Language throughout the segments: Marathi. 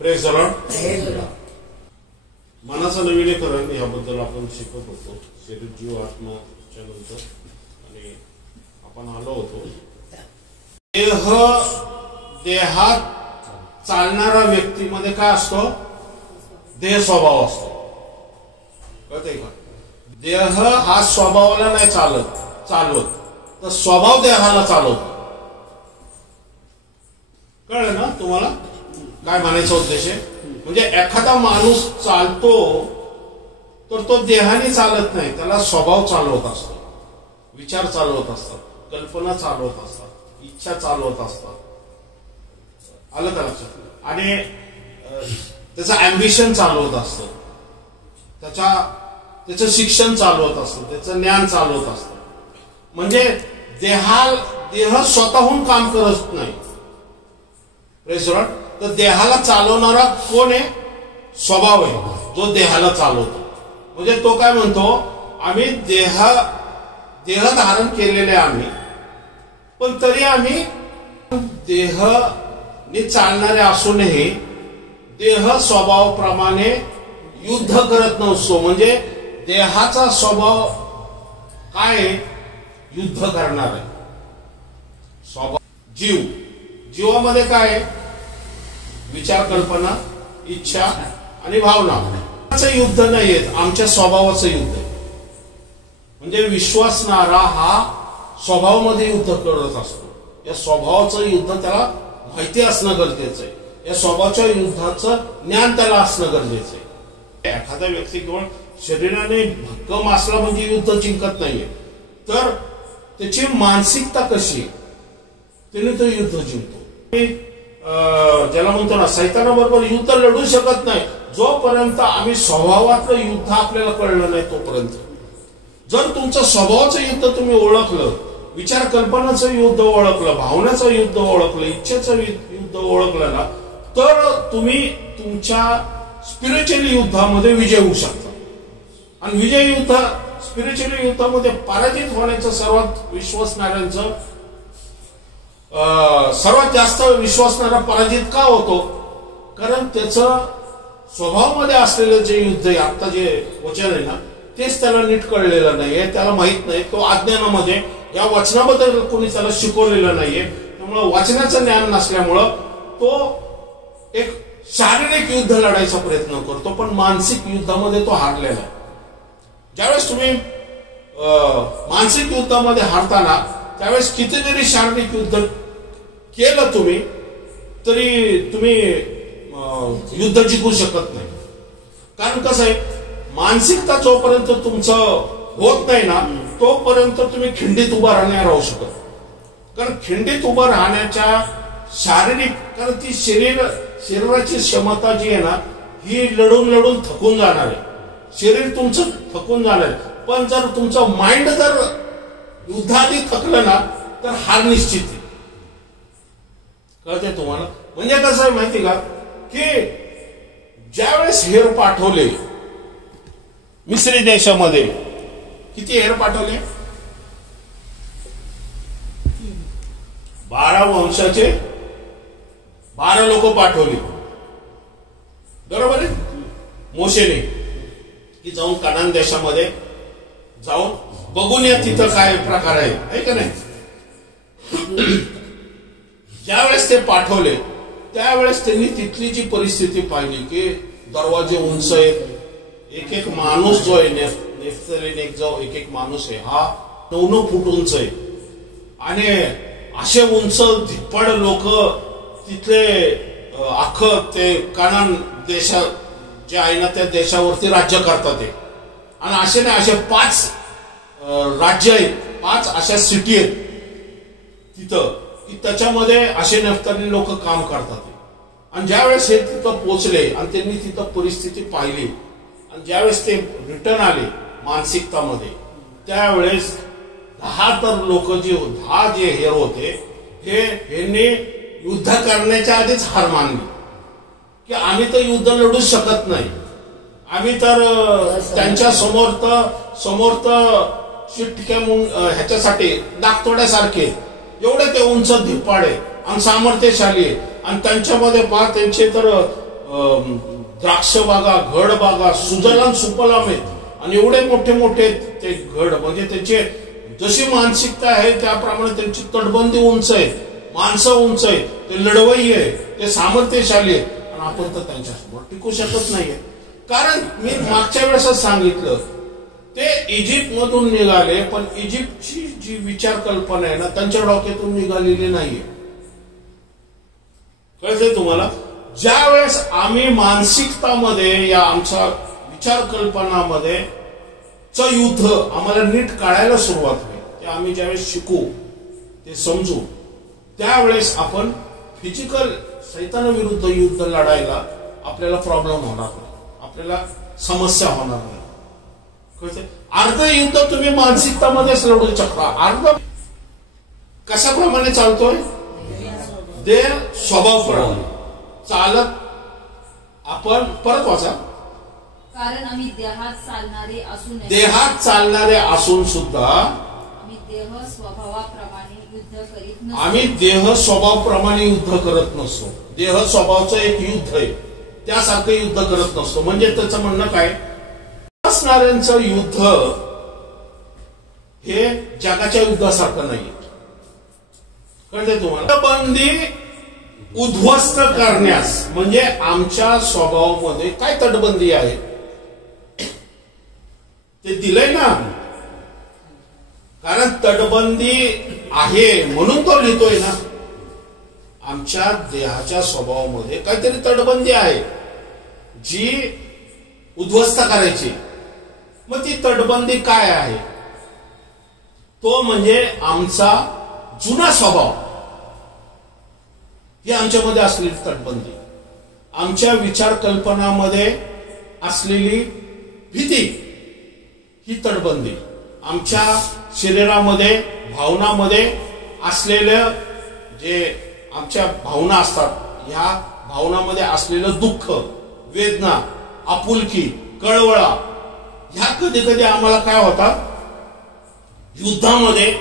Praise the Lord. मनाचं नवीनीकरण याबद्दल आपण शिकत होतो. शरीर जीव आत्माच्या नंतर आणि आपण आलो होतो. देहात चालणाऱ्या व्यक्तीमध्ये काय असतो? देह स्वभाव असतो. कळतंय का? देह हा स्वभावाला नाही चालवत तर स्वभाव देहाला चालवतो. कळलं ना तुम्हाला काय म्हणायचा उद्देश आहे? म्हणजे एखादा माणूस चालतो तर तो देहाने चालत नाही, त्याला स्वभाव चालवत असतो, विचार चालवत असतात, कल्पना चालवत असतात, इच्छा चालवत असतात. आलं का लक्षात? आणि त्याचं अँबिशन चालवत असतं, त्याचं शिक्षण चालवत असतं, त्याचं ज्ञान चालवत असतं. म्हणजे देह स्वतःहून काम करत नाही. Praise Lord. तर देहाला चालवणारा कोण आहे? स्वभाव आहे जो देहाला चालवतो. म्हणजे तो काय म्हणतो? आम्ही देह धारण केलेले आम्ही, पण तरी आम्ही देहने चालणारे असूनही देह स्वभावाप्रमाणे युद्ध करत नसतो. म्हणजे देहाचा स्वभाव काय? युद्ध करणार आहे स्वभाव. जीवामध्ये काय आहे? विचार, कल्पना, इच्छा आणि भावना. युद्ध नाहीये, आमच्या स्वभावाचं युद्ध आहे. म्हणजे विश्वासणारा हा स्वभावामध्ये युद्ध करत असतो. या स्वभावाचं युद्ध त्याला माहिती असणं गरजेचं आहे. या स्वभावाच्या युद्धाचं ज्ञान त्याला असणं गरजेचं आहे. एखादा व्यक्ती केवळ शरीराने भक्कम असला म्हणजे युद्ध जिंकत नाहीये, तर त्याची मानसिकता कशी आहे त्याने तो युद्ध जिंकतो. ज्याला म्हणतो ना, सैतानाबरोबर युद्ध लढू शकत नाही जोपर्यंत आम्ही स्वभावातलं युद्ध आपल्याला कळलं नाही तोपर्यंत. जर तुमचं स्वभावाचं युद्ध तुम्ही ओळखलं, विचार कल्पनाचं युद्ध ओळखलं, भावनेचं युद्ध ओळखलं, इच्छेचं युद्ध ओळखलं ना, तर तुम्ही तुमच्या स्पिरिच्युअल युद्धामध्ये विजय होऊ शकता. आणि स्पिरिच्युअल युद्धामध्ये पराजित होण्याचं सर्वात जास्त विश्वासणारा पराजित का होतो? कारण त्याचं स्वभावामध्ये असलेलं जे युद्ध आहे, आता जे वचन आहे ना, तेच त्याला नीट कळलेलं नाहीये, त्याला माहित नाही. तो अज्ञानामध्ये या वचनाबद्दल कोणी त्याला शिकवलेलं नाहीये. त्यामुळं वचनाचं ज्ञान नसल्यामुळं तो एक शारीरिक युद्ध लढायचा प्रयत्न करतो, पण मानसिक युद्धामध्ये तो हारलेला आहे. ज्यावेळेस तुम्ही मानसिक युद्धामध्ये हारताना, त्यावेळेस किती जरी शारीरिक युद्ध केलं तुम्ही, तरी तुम्ही युद्ध जिंकू शकत नाही. कारण कसं आहे, मानसिकता जोपर्यंत तुमचं होत नाही ना, तोपर्यंत तुम्ही खिंडीत उभा राहणार राहू शकत. कारण खिंडीत उभं राहण्याच्या शारीरिक, कारण ती शरीराची क्षमता जी आहे ना, ही लढून थकून जाणार आहे. शरीर तुमचं थकून जाणार आहे. पण जर तुमचं माइंड जर युद्धाआधी थकलं ना, तर हार निश्चित आहे. कळते तुम्हाला? म्हणजे कसं आहे माहिती का, की ज्यावेळेस हेर पाठवले मिस्री देशामध्ये, किती हेर पाठवले? 12 वंशाचे 12 लोक पाठवली. बरोबर आहे? मोशेने की जाऊन कनान देशामध्ये जाऊन बघून या तिथं काय प्रकार आहे का नाही. ज्यावेळेस ते पाठवले त्यावेळेस त्यांनी तिथली जी परिस्थिती पाहिली की दरवाजे उंच आहेत. एक माणूस जो आहे, नेफ्तालीम जो एक माणूस आहे, हा 9 फूट उंच आहे. आणि असे उंच धिप्पाड लोक तिथले अख्खं ते कनान देश जे आहे ना, त्या देशावरती राज्य करतात. आणि असे नाही, असे 5 राज्य आहेत, 5 अशा सिटी आहेत तिथं, की त्याच्यामध्ये असे नेफ्तालीम लोक काम करतात. आणि ज्यावेळेस हे तिथं पोहोचले आणि त्यांनी तिथं परिस्थिती पाहिली आणि ज्यावेळेस ते रिटर्न आले मानसिकतामध्ये, त्यावेळेस 10 लोक जे हेर होते, यांनी युद्ध करण्याच्या आधीच हार मानली की आम्ही तर युद्ध लढू शकत नाही. आम्ही तर त्यांच्या समोर तर शिटक्या ह्याच्यासाठी दाखतोड्यासारखे, एवढे ते उंच धिप्पाड आहे आणि सामर्थ्यशाली आहे. आणि त्यांच्यामध्ये त्यांचे तर द्राक्ष बागा, घड बागा, सुजलाम सुफलाम आहेत आणि एवढे मोठे मोठे ते घड, म्हणजे त्यांचे जशी मानसिकता आहे त्याप्रमाणे त्यांची तटबंदी उंच आहे, माणसं उंच आहेत, ते लढवई आहे, ते सामर्थ्यशाली आहे आणि आपण तर त्यांच्यासमोर टिकू शकत नाहीये. कारण मी मागच्या वेळेसच सांगितलं, ते इजिप्त मधून निघाले पण इजिप्तची जी विचार कल्पना आहे ना त्यांच्या डोक्यातून निघालेली नाहीये. कळतंय तुम्हाला? ज्या वेळेस आम्ही मानसिकतामध्ये या आमच्या विचार कल्पनामध्ये युद्ध आम्हाला नीट काढायला सुरुवात होईल, ते आम्ही ज्यावेळेस शिकू, ते समजू, त्यावेळेस आपण फिजिकल सैतानाविरुद्ध युद्ध लढायला आपल्याला प्रॉब्लेम होणार नाही, आपल्याला समस्या होणार नाही. कळते? अर्ध युद्ध तुम्ही मानसिकतामध्येच लढू शकता. अर्ध कशाप्रमाणे चालतोय? देह स्वभावप्रमाणे चालत. आपण परत वाचा. कारण आम्ही देहात चालणारे असून सुद्धा आम्ही देह स्वभावाप्रमाणे युद्ध करत नसतो. देह स्वभावाचं एक युद्ध आहे, त्यासारखं युद्ध करत नसतो. म्हणजे त्याचं म्हणणं काय? असणाऱ्यांचं युद्ध हे जगाच्या युद्धासारखं नाही. कळतंय तुम्हाला? बंदी उद्ध्वस्त करण्यास, म्हणजे आमच्या स्वभावामध्ये काय तटबंदी आहे ते दिलंय ना. कारण तटबंदी आहे म्हणून तो लिहितोय ना. आमच्या देहाच्या स्वभावामध्ये काहीतरी तटबंदी आहे जी उद्ध्वस्त करायची. मग ती तटबंदी काय आहे? तो म्हणजे आमचा जुना स्वभाव, ही आमच्यामध्ये असलेली तटबंदी, आमच्या विचार कल्पनामध्ये असलेली भीती, ही तटबंदी, आमच्या शरीरामध्ये भावनामध्ये असलेलं जे आमच्या भावना असतात, ह्या भावनामध्ये असलेलं दुःख, वेदना, आपुलकी, कळवळा, ह्या कधी कधी आम्हाला काय होतात, युद्धामध्ये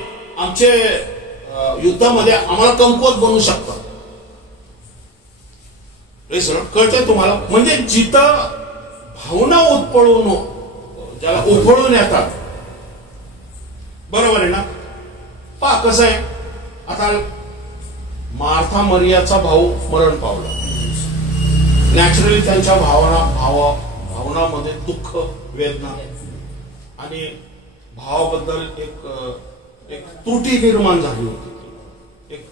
आम्हाला कमकुवत बनवू शकतात. कळतंय तुम्हाला? म्हणजे जिथं भावना ज्याला उफळून येतात, बरोबर आहे ना? पहा कसं आहे, आता मार्था मरियाचा भाऊ मरण पावला. नॅचरली त्यांच्या भावनामध्ये दुःख, वेदना आणि भावाबद्दल एक त्रुटी निर्माण झाली होती, एक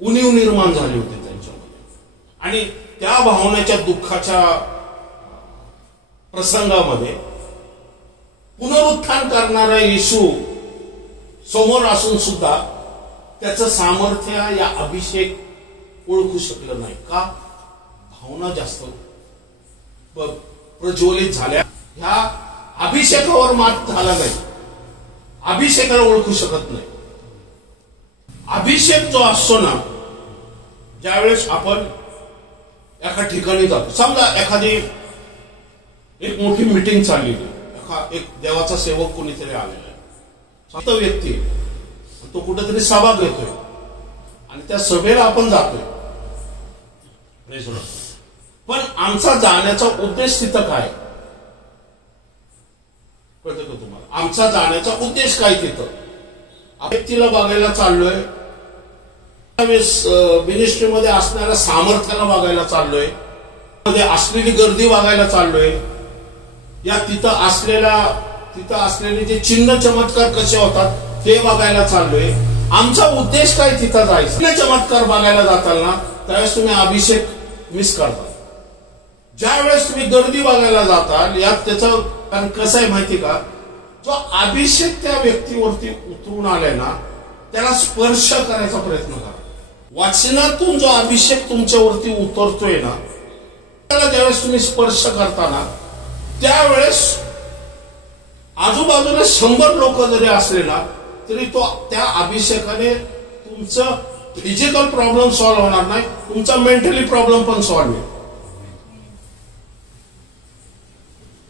उणीव निर्माण झाली होती त्यांच्यामध्ये. आणि त्या भावनेच्या दुःखाच्या प्रसंगामध्ये पुनरुत्थान करणारा येशू समोर असून सुद्धा त्याचं सामर्थ्य या अभिषेक ओळखू शकलं नाही. का? भावना जास्त प्रज्वलित झाल्या, ह्या अभिषेकावर मात झाला नाही, अभिषेकाला ओळखू शकत नाही. अभिषेक जो असतो ना, ज्यावेळेस आपण एका ठिकाणी जातो, समजा एखादी एक मोठी मीटिंग चाललेली, एक देवाचा सेवक कोणीतरी आलेला आहे, व्यक्ती, तो कुठेतरी सभा घेतोय आणि त्या सभेला आपण जातोय. पण आमचा जाण्याचा उद्देश तिथं काय? कळतं का तुम्हाला? आमचा जाण्याचा उद्देश काय तिथं? व्यक्तीला बघायला चाललोय, मिनिस्ट्रीमध्ये असणाऱ्या सामर्थ्याला बघायला चाललोय, मध्ये असलेली गर्दी बघायला चाललोय, या तिथं असलेले जे चिन्ह चमत्कार कसे होतात ते बघायला चाललोय. आमचा उद्देश काय तिथं जायचं? चमत्कार बघायला जाताल ना, त्यावेळेस तुम्ही अभिषेक मिस करता. ज्या वेळेस तुम्ही गर्दी बघायला जाताल, यात त्याचं कारण कसं आहे माहिती का? जो अभिषेक त्या व्यक्तीवरती उतरून आलाय ना, त्याला स्पर्श करायचा प्रयत्न करा. वाचनातून जो अभिषेक तुमच्यावरती उतरतोय ना, त्याला ज्यावेळेस तुम्ही स्पर्श करताना, त्यावेळेस आजूबाजूला 100 लोक जरी असले ना, तरी तो त्या अभिषेकाने तुमचं फिजिकल प्रॉब्लेम सॉल्व्ह होणार नाही, तुमचा मेंटली प्रॉब्लेम पण सॉल्व्ह होईल.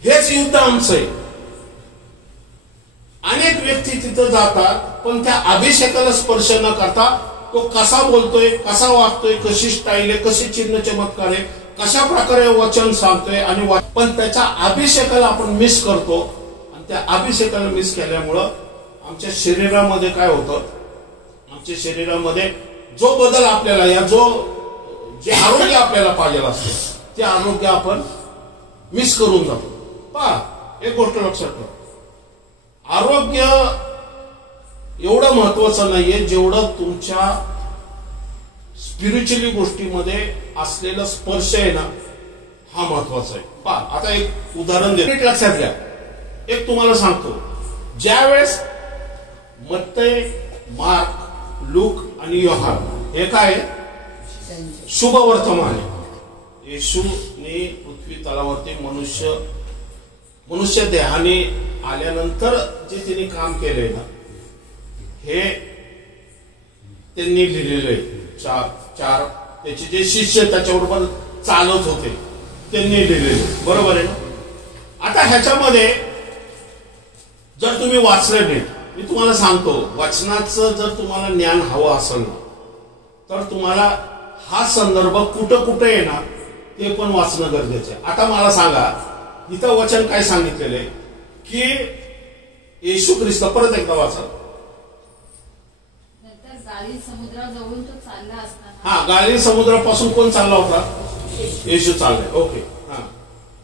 हेच युद्ध आमचं आहे. अनेक व्यक्ती तिथं जातात, पण त्या अभिषेकाला स्पर्श न करता तो कसा बोलतोय, कसा वागतोय, कशी स्टाईल आहे, कशी चिन्ह चमत्कार आहे, कशा प्रकारे वचन सांगतोय आणि पण त्याच्या अभिषेकाला आपण मिस करतो आणि त्या अभिषेकाला मिस केल्यामुळं आमच्या शरीरामध्ये काय होतं, आमच्या शरीरामध्ये जो बदल आपल्याला जे आरोग्य आपल्याला पाहिजे असतं ते आरोग्य आपण मिस करून जातो. पहा, एक गोष्ट लक्षात ठेवा, आरोग्य एवढं महत्वाचं नाहीये जेवढं तुमच्या स्पिरिच्युअली गोष्टीमध्ये असलेला स्पर्श आहे ना, हा महत्वाचा आहे. पहा, आता एक उदाहरण देतो, लक्षात घ्या. एक तुम्हाला सांगतो, ज्या वेळेस मत्तय, मार्क, लूक आणि योहान हे काय शुभ वर्तमान आहे. येशूने पृथ्वी तलावरती मनुष्य देहाने आल्यानंतर जे त्यांनी काम केलंय ना, हे त्यांनी लिहिलेलं आहे. चार त्याचे जे शिष्य त्याच्याबरोबर चालत होते त्यांनी लिहिलेले, बरोबर आहे ना. आता ह्याच्यामध्ये जर तुम्ही वाचलं नाही, मी तुम्हाला सांगतो, वचनाचं जर तुम्हाला ज्ञान हवं असेल ना, तर तुम्हाला हा संदर्भ कुठं कुठं आहे ना ते पण वाचणं गरजेचं आहे. आता मला सांगा, इथं वचन काय सांगितलेलं आहे की येशू ख्रिस्त, परत एकदा वाचा. गालिल समुद्राजवळून तो चालला असताना, हा, गालिल समुद्रापासून कोण चालला होता? येशू चाललाय. ओके. हा,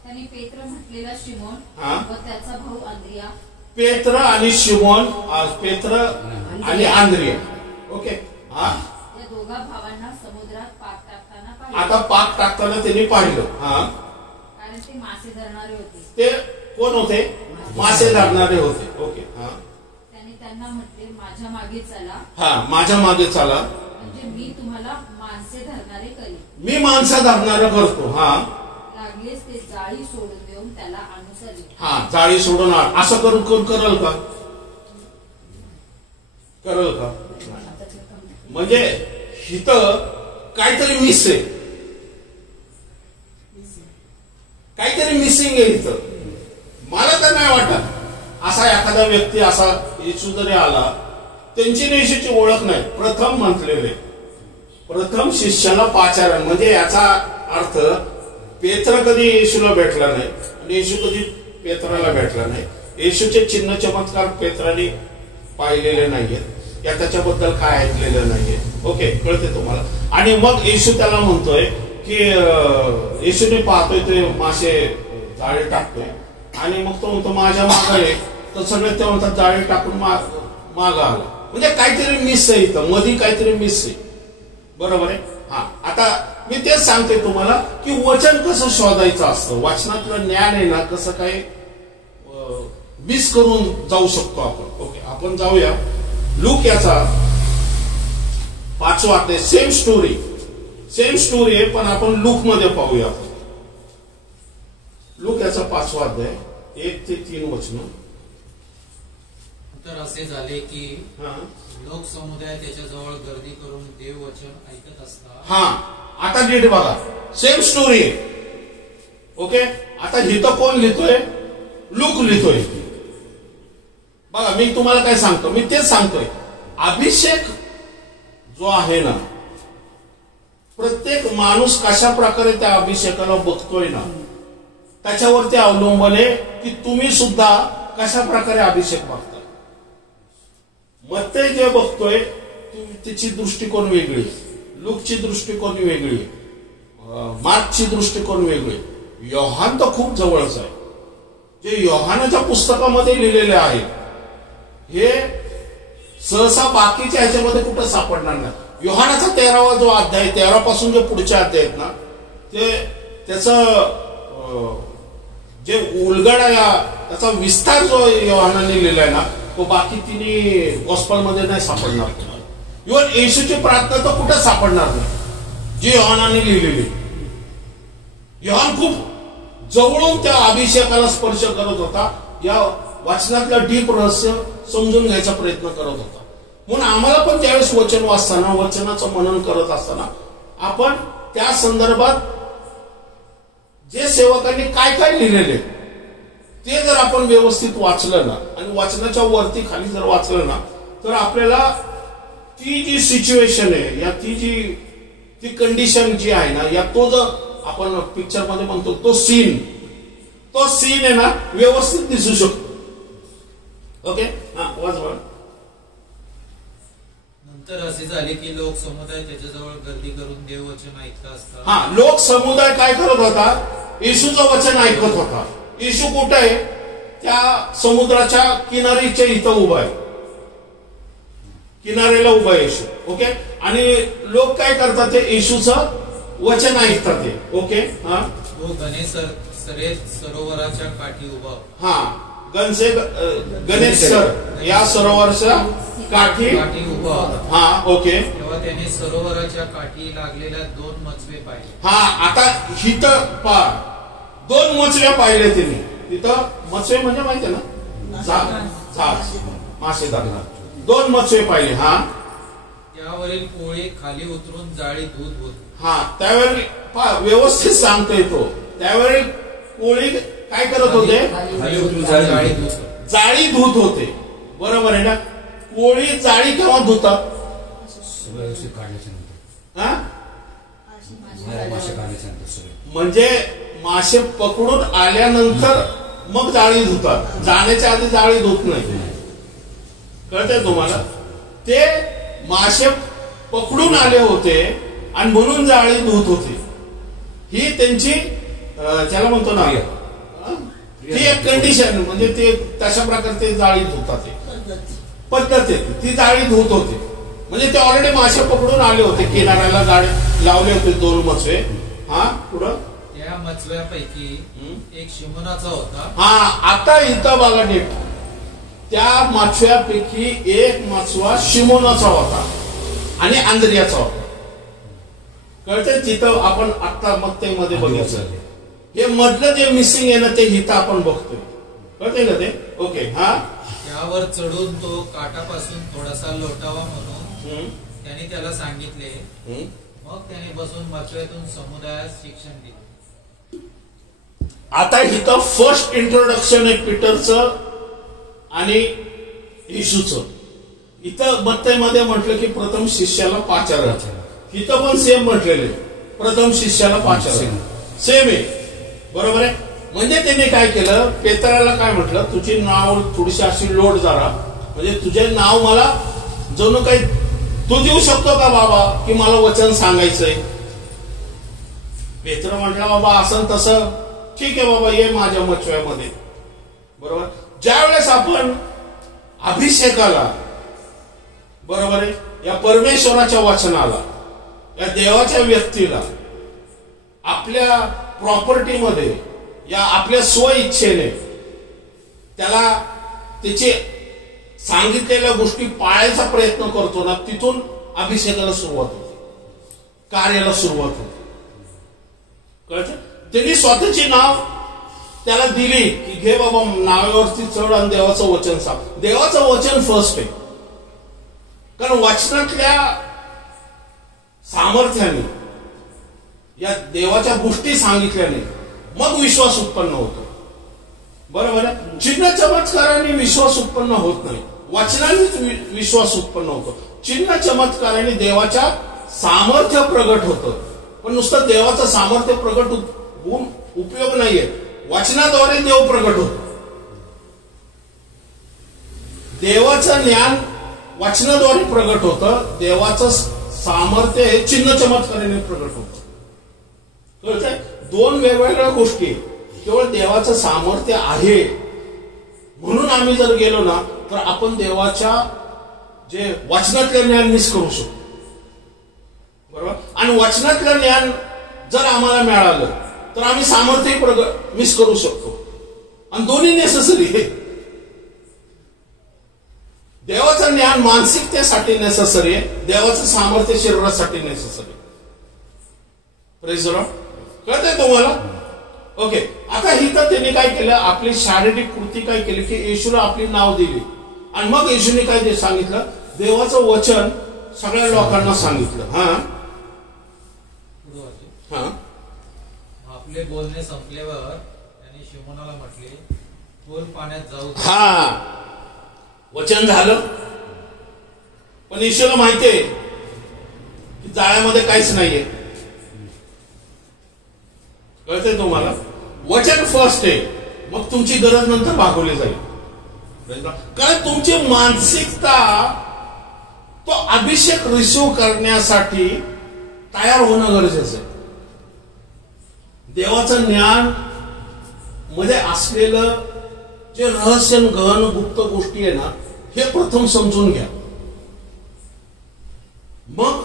त्यांनी पेत्र म्हटलेला शिमोन हा, व त्याचा भाऊ आंद्रिया, पेत्र आणि शिमोन, पेत्र आणि आंद्रिया. ओके. हा, या दोघा भावांना समुद्रात पाक टाकताना पाहिलं. आता पाक टाकताना त्यांनी पाहिलं. हा, कारण ते मासे धरणारे होते. ते कोण होते? मासे धरणारे होते. ओके. हा, त्यांनी त्यांना म्हटले, माझ्या मागे चला. हा, माझ्या मागे चला, म्हणजे मी तुम्हाला माणसे धरणारे करीन. मी माणसं धरणारं करतो. हा, लागलेच ते जाळी सोडून देऊन त्याला अनुसरले. हा, जाळी सोडून असं करून कोण करल का? करल का? म्हणजे इथं काहीतरी मिस आहे, काहीतरी मिसिंग आहे इथं. मला तर नाही वाटत असा एखादा व्यक्ती असा येशू जरी आला, त्यांची येशूची ओळख नाही, प्रथम म्हटलेले, प्रथम शिष्याला पाचारण, म्हणजे याचा अर्थ पेत्र कधी येशूला भेटला नाही आणि येशू कधी पेत्राला भेटला नाही. येशूचे चिन्ह चमत्कार पेत्राने पाहिलेले नाहीयेत, या त्याच्याबद्दल काय ऐकलेलं नाहीये. ओके, कळते तुम्हाला. आणि मग येशू त्याला म्हणतोय की येशूने पाहतोय ते मासे जाळे टाकतोय आणि मग तो म्हणतो माझ्या मागे आहे, तर सगळे ते म्हणतात जाळी टाकून माग आला. म्हणजे काहीतरी मिस आहे इथं, मध्ये काहीतरी मिस आहे, बरोबर आहे. हा, आता मी तेच सांगते तुम्हाला की वचन कसं शोधायचं असतं, वाचनातलं ज्ञान आहे ना कसं काय मिस करून जाऊ शकतो आपण. ओके, आपण जाऊया लूक याचा 5वा अध्याय. सेम स्टोरी आहे, पण आपण लूक मध्ये पाहूया. लूक याचा 5वा अध्याय 1 ते 3 वचन. तर असे झाले की हा, लोक समुदाय त्याच्याजवळ गर्दी करून देव वचन ऐकत असता. हा, आता नीट बघा, सेम स्टोरी आहे. ओके, आता इथं कोण लिहितोय? लूक लिहितोय. बघा, मी तुम्हाला काय सांगतो, मी तेच सांगतोय, अभिषेक जो आहे ना, प्रत्येक माणूस कशा प्रकारे त्या अभिषेकाला बघतोय ना, त्याच्यावरती अवलंबून आहे की तुम्ही सुद्धा कशा प्रकारे अभिषेक बघता. मत्तय जे बघतोय त्याची दृष्टिकोन वेगळी, लूकची दृष्टिकोन वेगळी, मार्कची दृष्टिकोन वेगळी. योहान तर खूप जवळच आहे. जे योहानाच्या पुस्तकामध्ये लिहिलेले आहे हे सहसा बाकीच्या ह्याच्यामध्ये कुठं सापडणार नाही. योहानाचा 13वा जो अध्याय, 13 पासून जे पुढचे अध्याय आहेत ना, ते त्याचं जे उलगडा त्याचा विस्तार जो योहानाने लिहिलाय ना, तो बाकी तिने गॉस्पलमध्ये नाही सापडणार तुम्हाला. इव्हन येशूची प्रार्थना तर कुठं सापडणार नाही जी योहानाने लिहिलेली. योहान खूप जवळून त्या अभिषेकाला स्पर्श करत होता, या वाचनातलं डीप रहस्य समजून घ्यायचा प्रयत्न करत होता. म्हणून आम्हाला पण त्यावेळेस वचन वाचताना, वचनाचं मनन करत असताना आपण त्या संदर्भात जे सेवकांनी काय काय लिहिलेले ते जर आपण व्यवस्थित वाचलं ना आणि वाचनाच्या वरती खाली जर वाचलं ना, तर आपल्याला ती जी सिच्युएशन आहे या ती कंडिशन जी आहे ना, या तो जो आपण पिक्चर मध्ये म्हणतो तो सीन आहे ना व्यवस्थित दिसू शकतो. ओके, हा वाच. नंतर असे झाले की लोक समुदाय त्याच्याजवळ गर्दी करून देव वचन ऐकत असतात. हा, लोक समुदाय काय करत होता? येशूचं वचन ऐकत होता. येशू कुठे आहे? त्या समुद्राच्या किनारीच्या इथं उभा आहे, किनाऱ्याला उभा आहे येशू. ओके, आणि लोक काय करतात? ते येशूचं वचन ऐकतात ते. ओके, हा. तो गणेश सरोवराच्या काठी उभा. हा, गणेश सर या सरोवराच्या काठी उभा होता. हा, ओके. तेव्हा त्याने सरोवराच्या काठी लागलेल्या 2 मचवे पाहिले. हा, आता हिथं पा 2 मछल्या पाहिल्या तिने. तिथं मछवे म्हणजे माहिती ना, झाड मासे धरणार. 2 मछवे पाहिले. हा, त्यावरील पोळे खाली उतरून जाळी धूत होती. हा, त्यावेळी व्यवस्थित सांगता येतो. त्यावेळी कोळी काय करत होते? जाळी धुत होते. बरोबर आहे ना? कोळी जाळी केव्हा धुतात? म्हणजे मासे पकडून आल्यानंतर मग जाळी धुतात, जाण्याच्या आधी जाळी धुत नाही. कळतंय तुम्हाला? ते मासे पकडून आले होते आणि म्हणून जाळी धुत होते. ही त्यांची ज्याला म्हणतो ना, ती एक कंडिशन, म्हणजे ते तशा प्रकारे ते जाळी धुतात. पद्धत आहे ती. जाळी धुत होते म्हणजे ते ऑलरेडी मासे पकडून आले होते, किनाऱ्याला जाळी लावले होते 2 मछवे. हा, पुढं त्या मछव्यापैकी एक शिमोनाचा होता. हा, आता इथं बघा नीट. त्या मछव्यापैकी एक मछवा शिमोनाचा होता आणि आंद्रियाचा होता. कळतंय? तिथं आपण आता मत्तेमध्ये बघितलं. हे मधलं जे मिसिंग आहे ना, ते हिथं आपण बघतोय. कळतंय ना ते? ओके, हा. त्यावर चढून तो काठापासून थोडासा लोटावा म्हणून त्याने त्याला सांगितले. मग त्याने बसून मछव्यातून समुदायास शिक्षण दिले. आता इथं फर्स्ट इंट्रोडक्शन आहे पीटरचं आणि येशूचं. इथं मत्तेमध्ये म्हटलं की प्रथम शिष्याला पाचारण. इथं पण सेम म्हटलेलं आहे, प्रथम शिष्याला पाचारण. सेम आहे, बरोबर आहे. म्हणजे त्यांनी काय केलं? पेत्राला काय म्हटलं? तुझी नाव थोडीशी अशी लोड जरा, म्हणजे तुझे नाव मला जणू काही तू देऊ शकतो का बाबा, की मला वचन सांगायचंय. पेत्र म्हटलं बाबा असं तसं ठीक आहे बाबा, ये माझ्या मछव्यामध्ये. बरोबर. ज्या वेळेस आपण अभिषेकाला, बरोबर आहे, या परमेश्वराच्या वचनाला, या देवाच्या व्यक्तीला आपल्या प्रॉपर्टीमध्ये, या आपल्या स्वइच्छेने त्याला त्याचे सांगितलेल्या गोष्टी पाळायचा प्रयत्न करतो ना, तिथून अभिषेकाला सुरुवात होते, कार्याला सुरुवात होते. कळतं? त्यांनी स्वतःची नाव त्याला दिली की घे बाबा, नावावरती चढ आणि देवाचं वचन सांग. देवाचं वचन फर्स्ट आहे, कारण वचनातल्या सामर्थ्याने, या देवाच्या गोष्टी सांगितल्याने मग विश्वास उत्पन्न होतो. बरोबर आहे. चिन्ह चमत्काराने विश्वास उत्पन्न होत नाही, वचनानेच विश्वास उत्पन्न होतो. चिन्ह चमत्काराने देवाच्या सामर्थ्य प्रगट होतं, पण नुसतं देवाचं सामर्थ्य प्रगट होऊन उपयोग नाहीये. वचनाद्वारे देव प्रगट होतो. देवाचं ज्ञान वचनाद्वारे प्रगट होतं, देवाचं सामर्थ्य हे चिन्ह चमत्काराने प्रगट होतं. कळतंय? 2 वेगवेगळ्या गोष्टी. केवळ देवाचं सामर्थ्य आहे म्हणून आम्ही जर गेलो ना, तर आपण देवाच्या जे वचनातलं ज्ञान मिस करू शकतो. बरोबर. आणि वचनातलं ज्ञान जर आम्हाला मिळालं तर आम्ही सामर्थ्य मिस करू शकतो. आणि दोन्ही नेसेसरी आहे. देवाचं ज्ञान मानसिकतेसाठी नेसेसरी आहे, देवाचं सामर्थ्य शरीरासाठी नेसेसरी. Praise the Lord. कळतंय तुम्हाला? ओके. आता हिथं त्यांनी काय केलं? आपली शारीरिक कृती काय केली की येशूला आपली नाव दिली, आणि मग येशूने काय सांगितलं? देवाचं वचन सगळ्या लोकांना सांगितलं. हा, आपले बोलणे संपल्यावर त्याने शिमोनाला म्हटले, खोल पाण्यात जाऊ. हा, वचन झालं, पण येशूला माहितीये की जाळ्यामध्ये काहीच नाहीये. कळतंय तुम्हाला? वचन फर्स्ट आहे, मग तुमची गरज नंतर भागवली जाईल. कारण तुमची मानसिकता तो अभिषेक रिसिव्ह करण्यासाठी तयार होणं गरजेचं आहे. देवाचं ज्ञान मध्ये असलेलं जे रहस्य गहन गुप्त गोष्टी आहे ना, हे प्रथम समजून घ्या, मग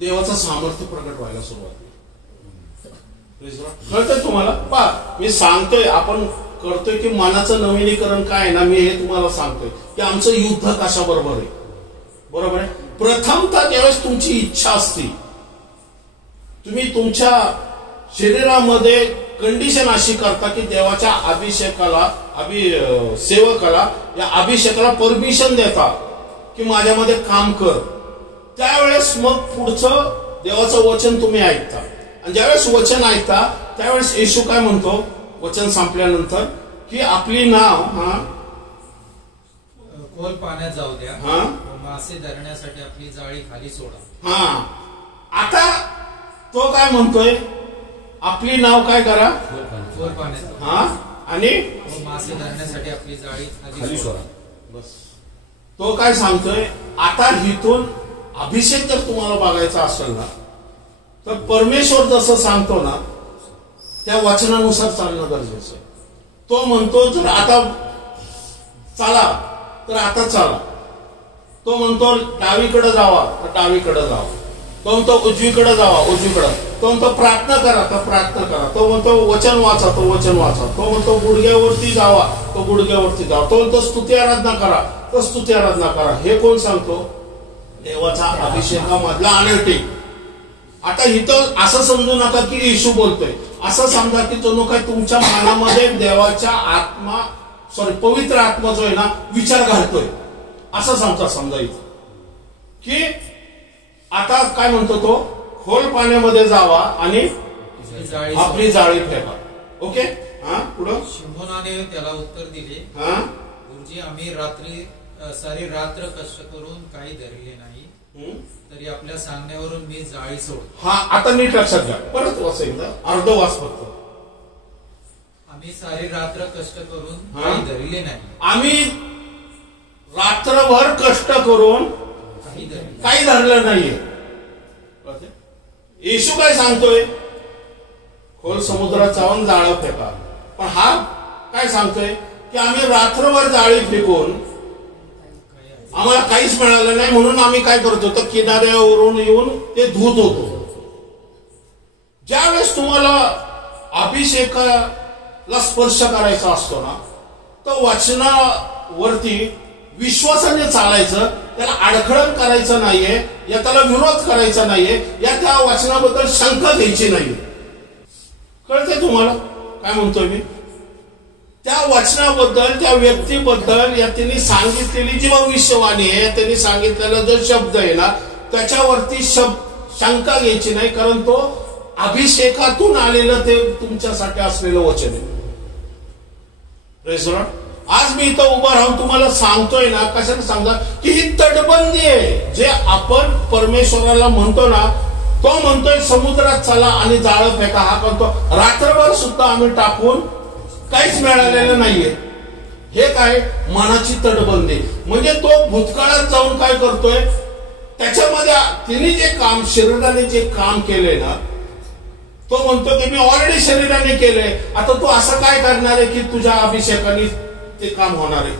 देवाचं सामर्थ्य प्रकट व्हायला सुरुवात होईल. कळतंय तुम्हाला? पहा, मी सांगतोय, आपण करतोय की मनाचं नवीनीकरण काय आहे ना, मी हे तुम्हाला सांगतोय की आमचं युद्ध कशाबरोबर आहे. बरोबर आहे? प्रथमतः ज्यावेळेस तुमची इच्छा असते, तुम्ही तुमच्या शरीरामध्ये कंडिशन अशी करता की देवाच्या अभिषेकाला, सेवकाला, या अभिषेकाला परमिशन देता की माझ्यामध्ये काम कर. त्यावेळेस मग पुढचं देवाचं वचन तुम्ही ऐकता. आणि ज्यावेळेस वचन ऐकता त्यावेळेस येशू काय म्हणतो वचन संपल्यानंतर, की आपली नाव खोल पाण्यात जाऊ द्या, मासे धरण्यासाठी आपली जाळी खाली सोडा. आता तो काय म्हणतोय, आपली नाव काय करा, खोल पाण्यात, आणि मासे धरण्यासाठी आपली जाळी खाली सोडा. बस. तो काय सांगतोय, आता हिथून अभिषेक जर तुम्हाला बघायचा असेल ना, तर परमेश्वर जसं सांगतो ना त्या वचनानुसार चालणं गरजेचं आहे. तो म्हणतो जर आता चाला तर आता चाला. तो म्हणतो डावीकडे जावा तर डावीकडे जावा. तो म्हणतो उजवीकडे जावा उजवीकडे. तो म्हणतो प्रार्थना करा तर प्रार्थना करा. तो म्हणतो वचन वाचा तो वचन वाचा. तो म्हणतो गुडघ्यावरती जावा तो गुडघ्यावरती जावा. तो म्हणतो स्तुती आराधना करा तर स्तुती आराधना करा. हे कोण सांगतो? देवाचा अभिषेकामधला अनर्टिक. आता इथं असं समजू नका की येशू बोलतोय. असं समजा की जणू काय तुमच्या मनामध्ये देवाच्या आत्मा पवित्र आत्मा जो आहे ना विचार घालतोय असं समजा इथं की आता काय म्हणतो तो, खोल पाण्यामध्ये जावा आणि आपली जाळी फेका. ओके. पुढं शिमोनाने त्याला उत्तर दिले, गुरुजी आम्ही सारी रात्र कष्ट करून काही धरले नाही, तरी आपल्या सांगण्यावरून मी जाळी सोड. आता नीट लक्षात घ्या. परत वाच एकदा, अर्ध वाच फक्त. आम्ही सारी रात्र कष्ट करून काही धरले नाही. आम्ही रात्रभर कष्ट करून काही धरलं नाहीये. येशू काय सांगतोय? खोल समुद्रात जाऊन जाळं फेका. पण हा काय सांगतोय की आम्ही रात्रभर जाळी फेकून आम्हाला काहीच मिळालं नाही, म्हणून आम्ही काय करतो तर किनाऱ्यावरून येऊन ते धूत होतो. ज्यावेळेस तुम्हाला अभिषेकाला स्पर्श करायचा असतो ना, तर वचनावरती विश्वासाने चालायचं. त्याला अडखळण करायचं नाहीये, या त्याला विरोध करायचा नाहीये, या त्या वचनाबद्दल शंका घ्यायची नाहीये. कळतंय तुम्हाला काय म्हणतोय मी? त्या वचनाबद्दल, त्या व्यक्तीबद्दल, या त्यांनी सांगितलेली जी भविष्यवाणी आहे, त्यांनी सांगितलेला जो शब्द आहे ना, त्याच्यावरती शंका घ्यायची नाही. कारण तो अभिषेकातून आलेलं ते तुमच्यासाठी असलेलं वचन आहे. आज मी इथं उभा राहून तुम्हाला सांगतोय ना, कशाला सांगता की ही तटबंदी आहे. जे आपण परमेश्वराला म्हणतो ना, तो म्हणतोय समुद्रात चला आणि जाळं फेका. हा म्हणतो रात्रभर सुद्धा आम्ही टाकून काहीच मिळालेलं नाहीये. हे काय? मनाची तटबंदी. म्हणजे तो भूतकाळात जाऊन काय करतोय, त्याच्यामध्ये तिने जे काम, शरीराने जे काम केलंय ना, तो म्हणतो की मी ऑलरेडी शरीराने केलंय, आता तू असं काय करणार आहे की तुझ्या अभिषेकाने ते काम होणार आहे.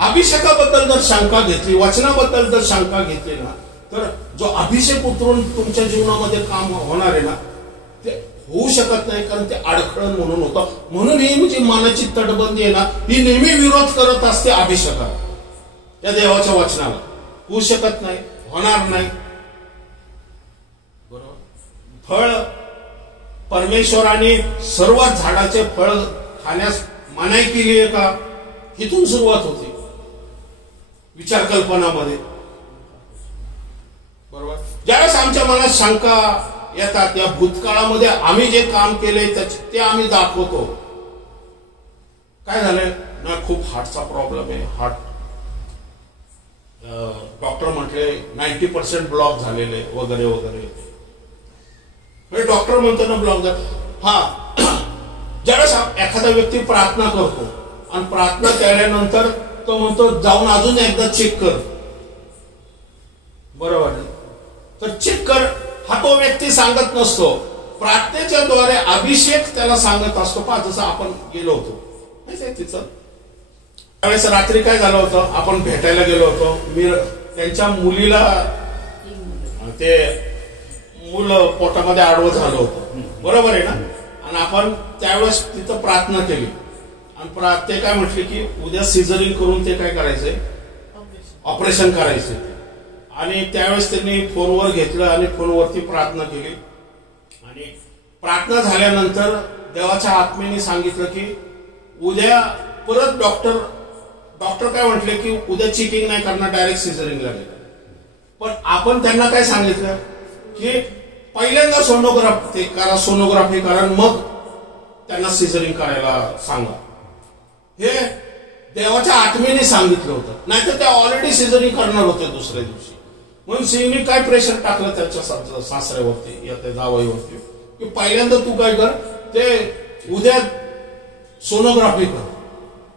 अभिषेकाबद्दल जर शंका घेतली, वचनाबद्दल जर शंका घेतली ना, तर जो अभिषेक उतरून तुमच्या जीवनामध्ये काम होणार आहे ना, ते होऊ शकत नाही. कारण ते अडखळण म्हणून होतं. म्हणून ही म्हणजे मनाची तटबंदी आहे ना, ही नेहमी विरोध करत असते अभिषेकाला, त्या देवाच्या वचनाला. होऊ शकत नाही, होणार नाही. बरोबर. फळ परमेश्वराने सर्व झाडाचे फळ खाण्यास मनाई केली आहे का? इथून सुरुवात होते विचार कल्पनामध्ये. बरोबर. ज्यावेळेस आमच्या मनात शंका येतात, या भूतकाळामध्ये आम्ही जे काम केले ते आम्ही दाखवतो. काय झालंय ना, खूप हार्टचा प्रॉब्लेम आहे. हार्ट डॉक्टर म्हटले 90% ब्लॉक झालेले वगैरे वगैरे. डॉक्टर म्हणतो ना ब्लॉक हा ज्यावेळेस एखादा व्यक्ती प्रार्थना करतो आणि प्रार्थना केल्यानंतर तो म्हणतो जाऊन अजून एकदा चेक कर, बरोबर आहे, तर चेक कर हा तो व्यक्ती सांगत नसतो, प्रार्थनेच्या द्वारे अभिषेक त्याला सांगत असतो. पहा जसं आपण गेलो होतो तिचं त्यावेळेस रात्री काय झालं होतं, आपण भेटायला गेलो होतो. मी त्यांच्या मुलीला ते मुलं पोटामध्ये आडवं झालं होतं, बरोबर आहे ना, आणि आपण त्यावेळेस तिथं प्रार्थना केली आणि ते काय म्हटले की उद्या सिझरिंग करून ते काय करायचंय, ऑपरेशन करायचंय. आणि त्यावेळेस त्यांनी फोनवर घेतलं आणि फोनवरती प्रार्थना केली आणि प्रार्थना झाल्यानंतर देवाच्या आत्म्याने सांगितलं की उद्या परत डॉक्टर काय म्हटले की उद्या चेकिंग नाही करणार, डायरेक्ट सिझरिंगला गेलं. पण आपण त्यांना काय सांगितलं की पहिल्यांदा सोनोग्राफी करा, मग त्यांना सिझरिंग करायला सांगा. हे देवाच्या आत्म्याने सांगितलं होतं, नाहीतर ते ऑलरेडी सिझरिंग करणार होते दुसऱ्या दिवशी. म्हणून सिंहने काय प्रेशर टाकलं त्याच्या सासऱ्यावरती या त्या जावईवरती की पहिल्यांदा तू काय कर, ते उद्या सोनोग्राफी कर.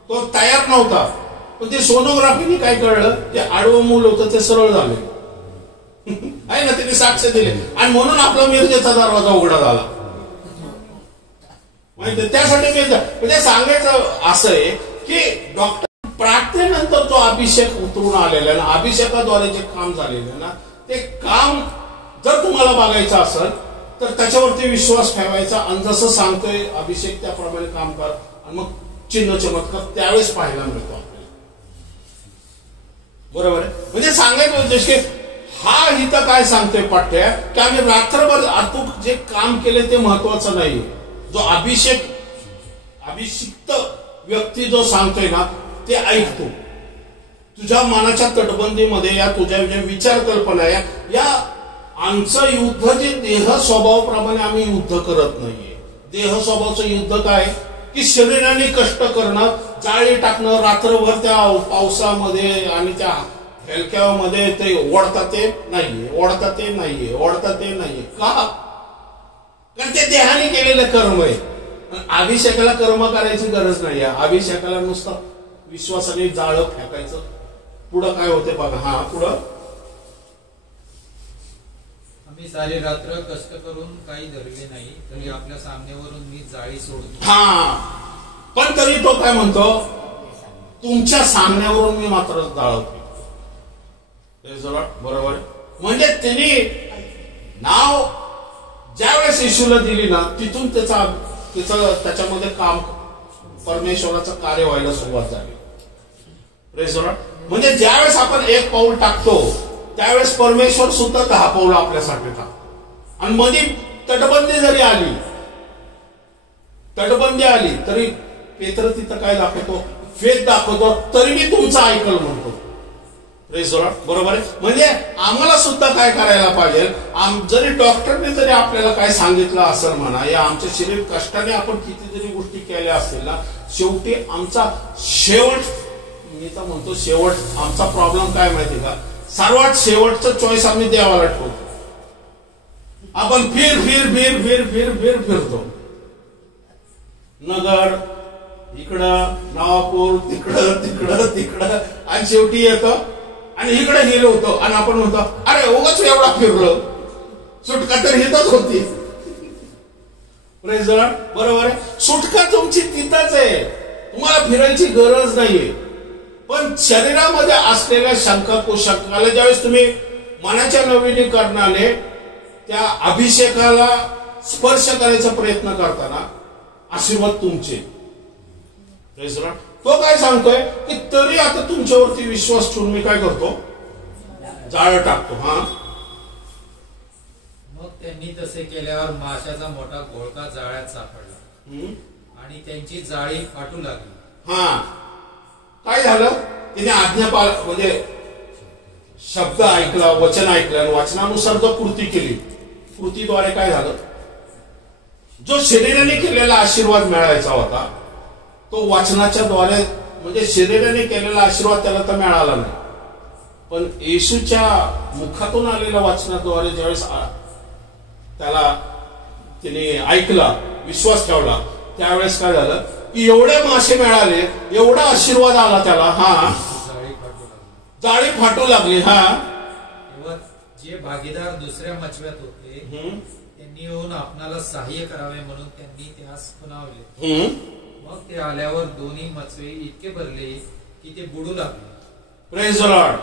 तो तयार नव्हता, पण ते सोनोग्राफीने काय कळलं, ते आडवं मूल होतं ते सरळ झाले आहे ना, त्यांनी साक्ष दिले आणि म्हणून आपला मिरजेचा दरवाजा उघडा झाला. माहिती त्यासाठी म्हणजे सांगायचं असं आहे की डॉक्टर प्रार्थनेनंतर तो अभिषेक उतरून आलेला ना, अभिषेकाद्वारे जे काम झालेलं ना, ते काम जर तुम्हाला बघायचं असेल तर त्याच्यावरती विश्वास ठेवायचा आणि जसं सांगतोय अभिषेक त्याप्रमाणे काम कर आणि मग चिन्ह चमत्कार त्यावेळेस पाहायला मिळतो आपल्याला, बरोबर आहे. म्हणजे सांगायचं उद्देश की हा इथं काय सांगतोय पाठ्य की आम्ही रात्रभर तू जे काम केले ते महत्वाचं नाही, जो अभिषिक्त व्यक्ती जो सांगतोय ना ते ऐकतो. तुझ्या मनाच्या तटबंदीमध्ये या तुझ्या विचार कल्पना या आमचं युद्ध जे देह स्वभावाप्रमाणे आम्ही युद्ध करत नाहीये. देह स्वभावाचं युद्ध काय की शरीराने कष्ट करणं, जाळी टाकणं, रात्रभर त्या पावसामध्ये आणि त्या हेलक्यामध्ये ते ओढता ते नाहीये का, कारण ते देहाने केलेलं कर्म आहे. अभिषेकाला कर्म करायची गरज नाही आहे. अभिषेकाला नुसतं विश्वासाने जाळं फेकायचं. पुढं काय होते बघा, हा पुढं आम्ही सारी रात्र कष्ट करून काही धरले नाही, तरी आपल्या सामन्यावरून मी जाळी सोडतो. हा, पण तरी तो काय म्हणतो, तुमच्या सामन्यावरून मी मात्र जाळवतो. बरोबर. म्हणजे त्यांनी नाव ज्यावेळेस येशूला दिली ना, तिथून त्याच्यामध्ये काम परमेश्वराचं कार्य व्हायला सुरुवात झाली. Praise the Lord. म्हणजे ज्यावेळेस आपण एक पाऊल टाकतो त्यावेळेस परमेश्वर सुद्धा 10 पाऊल आपल्यासाठी टाकतो. आणि मध्ये तटबंदी आली तरी पेत्र तिथं काय दाखवतो, फेथ दाखवतो, तरी मी तुमचं ऐकल म्हणतो. Praise the Lord. बरोबर आहे. म्हणजे आम्हाला सुद्धा काय करायला पाहिजे, जरी डॉक्टरने जरी आपल्याला काय सांगितलं असेल म्हणा, या आमच्या शरीर कष्टाने आपण किती जरी गोष्टी केल्या असतील ना, शेवटी आमचा शेवट, मी तर म्हणतो शेवट, आमचा प्रॉब्लेम काय माहिती का, सर्वात शेवटचं चॉईस आम्ही देवाला ठेवतो. आपण फिरतो, नगर इकडं, नवापूर तिकडं आणि शेवटी येतो आणि इकडे गेलो होतो आणि आपण म्हणतो अरे उगाच एवढा फिरलो, सुटका तर हिथच होती. Praise the Lord. बरोबर आहे. सुटका तुमची तिथंच आहे, तुम्हाला फिरायची गरज नाहीये. पण शरीरामध्ये असलेल्या शंका कुशंकाला ज्यावेळेस तुम्ही मनाच्या नवीनीकरणाने त्या अभिषेकाला स्पर्श करायचा प्रयत्न करताना आशीर्वाद तुमचे. Praise the Lord. तो काय सांगतोय की तरी आता तुमच्यावरती विश्वास ठेवून मी काय करतो, जाळं टाकतो. हा, मग त्यांनी तसे केल्यावर माशाचा मोठा घोळका जाळ्यात सापडला आणि त्यांची जाळी फाटू लागली. हा, काय झालं, तिने आज्ञा म्हणजे शब्द ऐकला, वचन ऐकलं आणि वचनानुसार जो कृती केली, कृतीद्वारे काय झालं, जो शरीराने केलेला आशीर्वाद मिळायचा होता तो वचनाच्या द्वारे, म्हणजे शरीराने केलेला आशीर्वाद त्याला तर मिळाला नाही, पण येशूच्या मुखातून आलेल्या वचनाद्वारे ज्यावेळेस त्याला तिने ऐकला, विश्वास ठेवला, त्यावेळेस काय झालं की एवढे मासे मिळाले, एवढा आशीर्वाद आला त्याला. हा, जाळी फाटू लागली. हा, तेव्हा जे भागीदार दुसऱ्या मचव्यात होते त्यांनी येऊन आपणाला सहाय्य करावे म्हणून त्यांनी त्यास खुणावले. मग ते आल्यावर दोन्ही मचवे इतके भरले की ते बुडू लागले. Praise the Lord.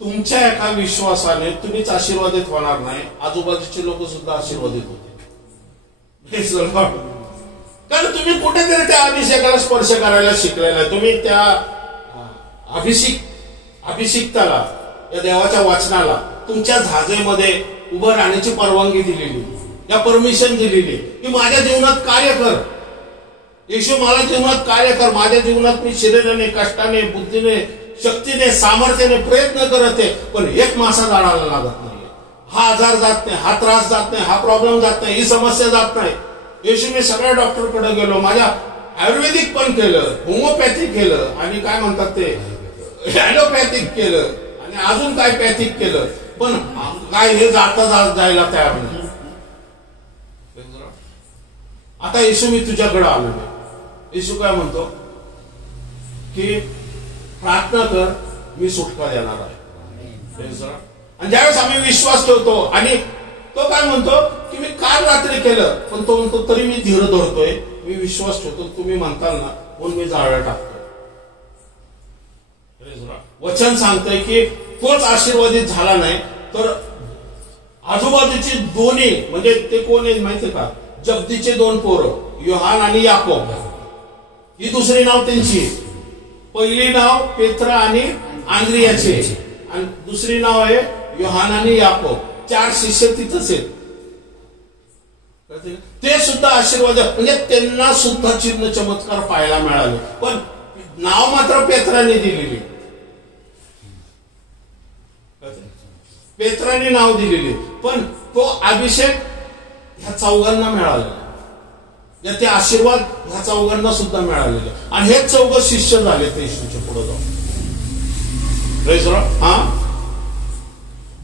तुमच्या एका विश्वासाने तुम्हीच आशीर्वादित होणार नाही, आजूबाजूचे लोक सुद्धा आशीर्वादित होते. Praise the Lord. कारण तुम्ही कुठेतरी त्या अभिषेकाला स्पर्श करायला शिकलेला आहे. तुम्ही त्या अभिषिक्ताला, या देवाच्या वाचनाला तुमच्या झाजेमध्ये उभं राहण्याची परवानगी दिलेली, या परमिशन दिलेली की माझ्या जीवनात कार्य कर येशू, मला जीवनात कार्य कर. माझ्या जीवनात मी शरीराने, कष्टाने, बुद्धीने, शक्तीने, सामर्थ्याने प्रयत्न करत आहे, पण एक मासा जाळायला लागत नाही. हा आजार जात नाही, हा त्रास जात नाही, हा प्रॉब्लेम जात नाही, ही समस्या जात नाही. येशू मी सगळ्या डॉक्टरकडे गेलो, माझ्या आयुर्वेदिक पण केलं, होमिओपॅथिक केलं, आणि काय म्हणतात ते ॲलोपॅथिक केलं, आणि अजून काय पॅथिक केलं, पण काय हे जायला तयार नाही. आता येशू मी तुझ्याकडे आलेलो. येशू काय म्हणतो की प्रार्थना कर, मी सुटका देणार आहे. आणि ज्यावेळेस आम्ही विश्वास ठेवतो, आणि तो काय म्हणतो की मी काल रात्री केलं, पण तो म्हणतो तरी मी धीर धरतोय, मी विश्वास ठेवतो, तुम्ही म्हणताल ना म्हणून मी जाळ्या टाकतो. वचन सांगतंय की तोच आशीर्वादित झाला नाही तर आजूबाजूची दोन्ही, म्हणजे ते कोण आहेत माहितीये का, जब्दीचे दोन पोरं योहान आणि याकोब, ही दुसरी नाव त्यांची. पहिली नाव पेत्र आणि आंद्रियाचे, आणि दुसरी नाव आहे योहान आणि याकोब. 4 शिष्य तिथंच आहेत. ते सुद्धा आशीर्वाद, म्हणजे त्यांना सुद्धा चिन्ह चमत्कार पाहायला मिळाले, पण नाव मात्र पेत्राने दिलेली. पेत्राने नाव दिलेले, पण तो अभिषेक ह्या चौघांना मिळालेला, या ते आशीर्वाद ह्या चौघांना सुद्धा मिळालेले, आणि हे 4 शिष्य झाले ते येशूच्या पुढे जाऊन. हा,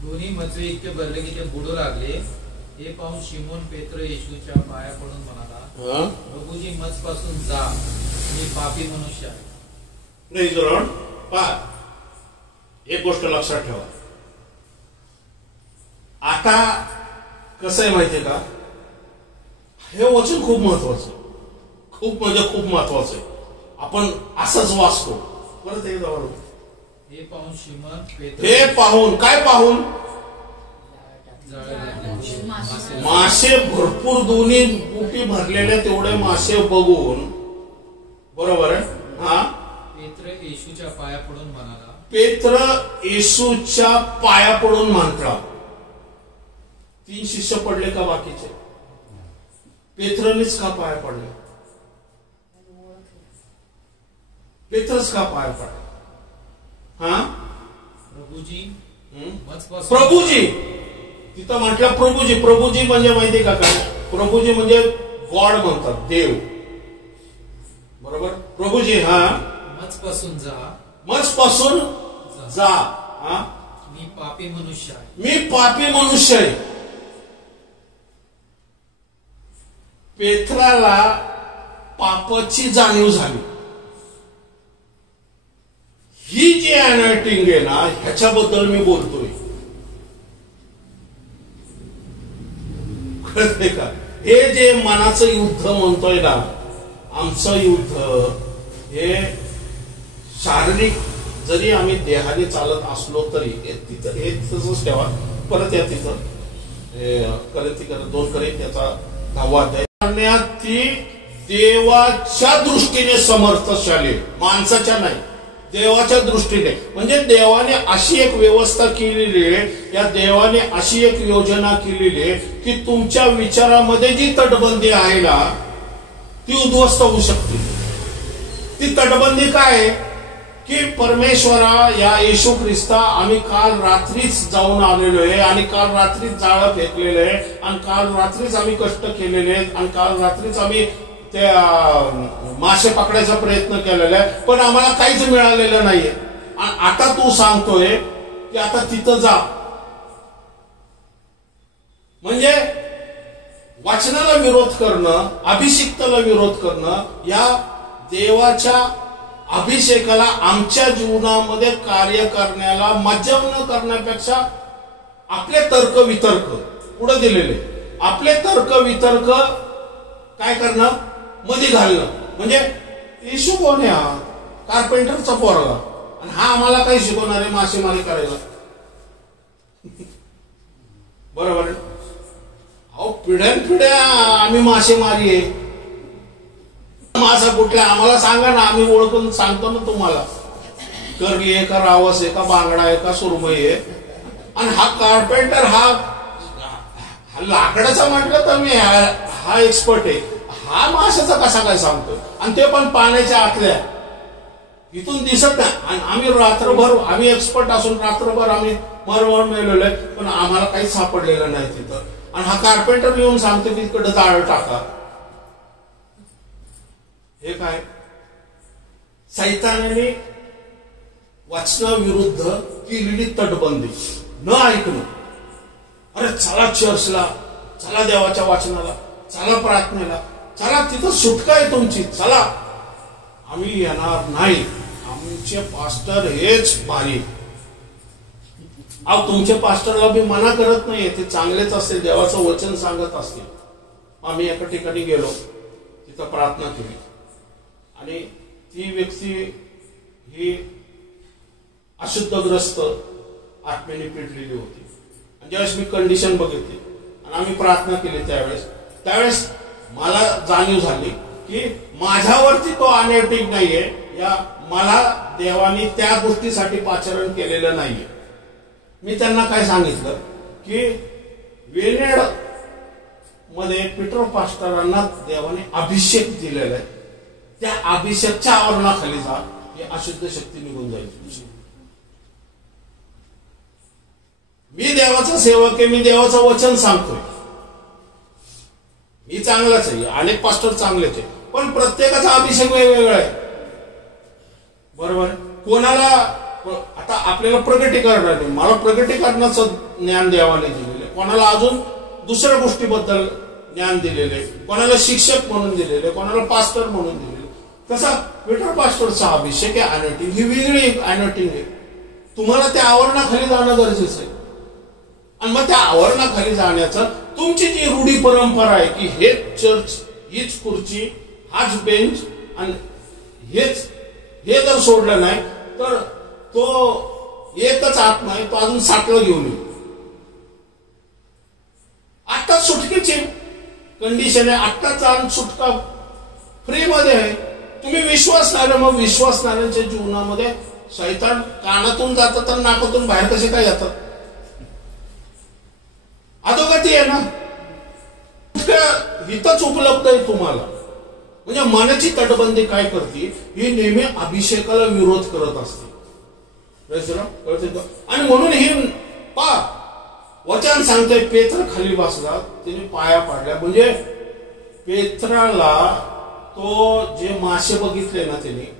दोन्ही मचवे इतके भरले की ते बुडू लागले. हे पाहून शिमोन पेत्र येशूच्या पाया पडून म्हणाला, प्रभूजी मच पासून जा, मी पापी मनुष्य आहे. Praise the Lord. पहा, एक गोष्ट लक्षात ठेवा. आता कसं आहे माहितीये का, हे वचन खूप महत्वाचं आहे, खूप म्हणजे खूप महत्वाचं आहे. आपण असंच वाचतो. परत एकदा हे पाहून शिमोन पेत्र, हे पाहून, काय पाहून, मासे भरपूर, दोन्ही बुटी भरलेले तेवढे मासे बघून, बरोबर आहे. हा, पेत्र येशूच्या पाया पडून म्हणाला, पेत्र येशूच्या पाया पडून म्हटला. 3 शिष्य पडले का बाकीचे? पेत्रनेच का पाया पडले? पेत्रच का पाया पडले? हा, प्रभूजी, प्रभूजी, तिथं म्हटलं प्रभूजी. प्रभूजी म्हणजे माहिती का काय? प्रभूजी म्हणजे गॉड म्हणतात, देव, बरोबर. प्रभूजी. हा, मच पासून जा, मच पासून जा. हा, मी पापी मनुष्य आहे, मी पापी मनुष्य आहे. पेत्राला पापाची जाणीव झाली. ही जी अनॉइंटिंग आहे ना, ह्याच्याबद्दल मी बोलतोय. कळतंय का? हे जे मनाचं युद्ध म्हणतोय ना, आमचं युद्ध हे शारीरिक, जरी आम्ही देहाने चालत असलो तरी तिथं हे तसंच ठेवा. परत या तिथं करत 2 करीत याचा 10वा अध्याय. ती देवाच्या दृष्टीने समर्थशाली, माणसाच्या नाही, देवाच्या दृष्टीने. म्हणजे देवाने अशी एक व्यवस्था केलेली आहे, या देवाने अशी एक योजना केलेली आहे की तुमच्या विचारामध्ये जी तटबंदी आहे ना, ती उद्ध्वस्त होऊ शकते. ती तटबंदी काय आहे की परमेश्वरा, या येशू ख्रिस्ता, आम्ही काल रात्रीच जाऊन आलेलो आहे, आणि काल रात्रीच जाळं फेकलेलं आहे, आणि काल रात्रीच आम्ही कष्ट केलेले आहेत, आणि काल रात्रीच आम्ही त्या मासे पकडायचा प्रयत्न केलेला आहे, पण आम्हाला काहीच मिळालेलं नाहीये. आणि आता तू सांगतोय की आता तिथं जा. म्हणजे वाचनाला विरोध करणं, अभिषिक्ताला विरोध करणं, या देवाच्या अभिषेकाला आमच्या जीवनामध्ये कार्य करण्याला मज्जाव न करण्यापेक्षा आपले तर्क वितर्क पुढे दिलेले, आपले तर्क वितर्क काय करणं, मध्ये घालणं. म्हणजे येशू कोण आहे? हा कार्पेंटरचा पोरगा, आणि हा आम्हाला काही शिकवणार आहे मासेमारी करायला? बरोबर. अहो पिढ्यानपिढ्या आम्ही मासेमारी आहे. मासा कुठला आम्हाला सांगा ना, आम्ही ओळखून सांगतो ना तुम्हाला. करली आहे का, रावस आहे का, बांगडा आहे का, सुरमई आहे. आणि हा कार्पेंटर हा लाकडाचा म्हटलं तर मी हा एक्सपर्ट आहे. हा माशाचा कसा काय सांगतोय? आणि ते पण पाण्याच्या आतल्या, इथून दिसत नाही. आणि आम्ही रात्रभर, आम्ही एक्सपर्ट असून रात्रभर आम्ही मरवळ मेलेलो आहे, पण आम्हाला काही सापडलेलं नाही तिथं. आणि हा कार्पेंटर येऊन सांगतो की तिकडे जाळ टाका. हे काय? सैतानाने वचनाविरुद्ध केलेली तटबंदी, न ऐकणं. अरे चला चर्चला, चला देवाच्या वाचनाला, चला प्रार्थनेला, चला तिथं सुटका आहे तुमची, चला. आम्ही येणार नाही, आमचे पास्टर हेच भारी. अहो तुमच्या पास्टरला मी मना करत नाहीये, ते चांगलेच असतील, देवाचं वचन सांगत असतील. आम्ही एका ठिकाणी गेलो, तिथं प्रार्थना केली, आणि ती व्यक्ती ही अशुद्धग्रस्त आत्म्याने पिडलेली होती. आणि ज्यावेळेस मी कंडिशन बघितली आणि आम्ही प्रार्थना केली, त्यावेळेस मला जाणीव झाली की माझ्यावरती तो अनॅटिक नाहीये, या मला देवानी त्या गोष्टीसाठी पाचारण केलेलं नाहीये. मी त्यांना काय सांगितलं की वेनेड मध्ये पीटर पास्टरांना देवाने अभिषेक दिलेला आहे, त्या अभिषेकच्या आवरणाखाली जा, ही अशुद्ध शक्ती निघून जाईल तुमची. मी देवाचा सेवक आहे, मी देवाचं वचन सांगतोय, मी चांगलाच आहे, अनेक पास्टर चांगलेच आहे, पण प्रत्येकाचा अभिषेक वेगवेगळा आहे. बरोबर. कोणाला आता आपल्याला प्रगटीकरण, मला प्रगटीकरणाचं ज्ञान देवाने दिलेलं आहे, कोणाला अजून दुसऱ्या गोष्टीबद्दल ज्ञान दिलेले, कोणाला शिक्षक म्हणून दिलेले, कोणाला पास्टर म्हणून दिलेले. कसा पीटर पास्टरचा अभिषेक आहे, अनॉइंटिंग ही वेगळी अनॉइंटिंग आहे. तुम्हाला त्या आवरणाखाली जाणं गरजेचं आहे. आणि मग त्या आवरणाखाली जाण्याचं तुमची जी रूढी परंपरा आहे की हेच चर्च, हीच खुर्ची, हाच बेंच, आणि हे जर सोडलं नाही तर तो एकच आत्मा आहे, तो अजून सातलं घेऊन येईल. आत्ताच सुटकेची कंडिशन आहे, आत्ताच सुटका फ्री मध्ये आहे. तुम्ही विश्वासणारे, मग विश्वासणाऱ्यांच्या जीवनामध्ये शैतान कानातून जातात तर नाकातून बाहेर कसे काय जातात? अधोगती आहे ना, हितच उपलब्ध आहे तुम्हाला. म्हणजे मनाची तटबंदी काय करते, ही नेहमी अभिषेकाला विरोध करत असते. आणि म्हणून ही वचन सांगते, पेत्र खाली बसला, तिने पाया पाडल्या. म्हणजे पेत्राला तो जे मासे बघितले ना, त्याने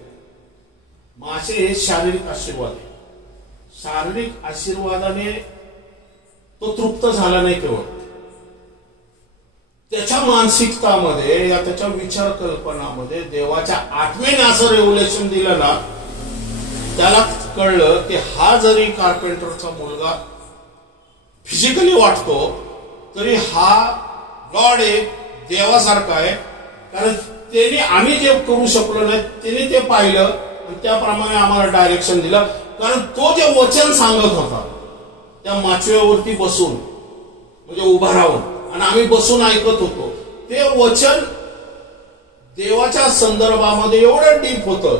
मासे हे शारीरिक आशीर्वाद आहे. शारीरिक आशीर्वादाने तो तृप्त झाला नाही, केवळ त्याच्या मानसिकतामध्ये या त्याच्या विचार कल्पनामध्ये देवाच्या आत्मेने असं रेव्होल्युशन दिलं ना, त्याला कळलं की हा जरी कार्पेंटरचा मुलगा फिजिकली वाटतो तरी हा गॉड आहे, देवासारखा आहे. कारण त्यांनी आम्ही जे करू शकलो नाही त्यांनी ते पाहिलं आणि त्याप्रमाणे आम्हाला डायरेक्शन दिलं. कारण तो जे वचन सांगत होता त्या माचव्यावरती बसून, म्हणजे उभा राहून, आणि आम्ही बसून ऐकत होतो, ते वचन देवाच्या संदर्भामध्ये एवढं डीप होतं,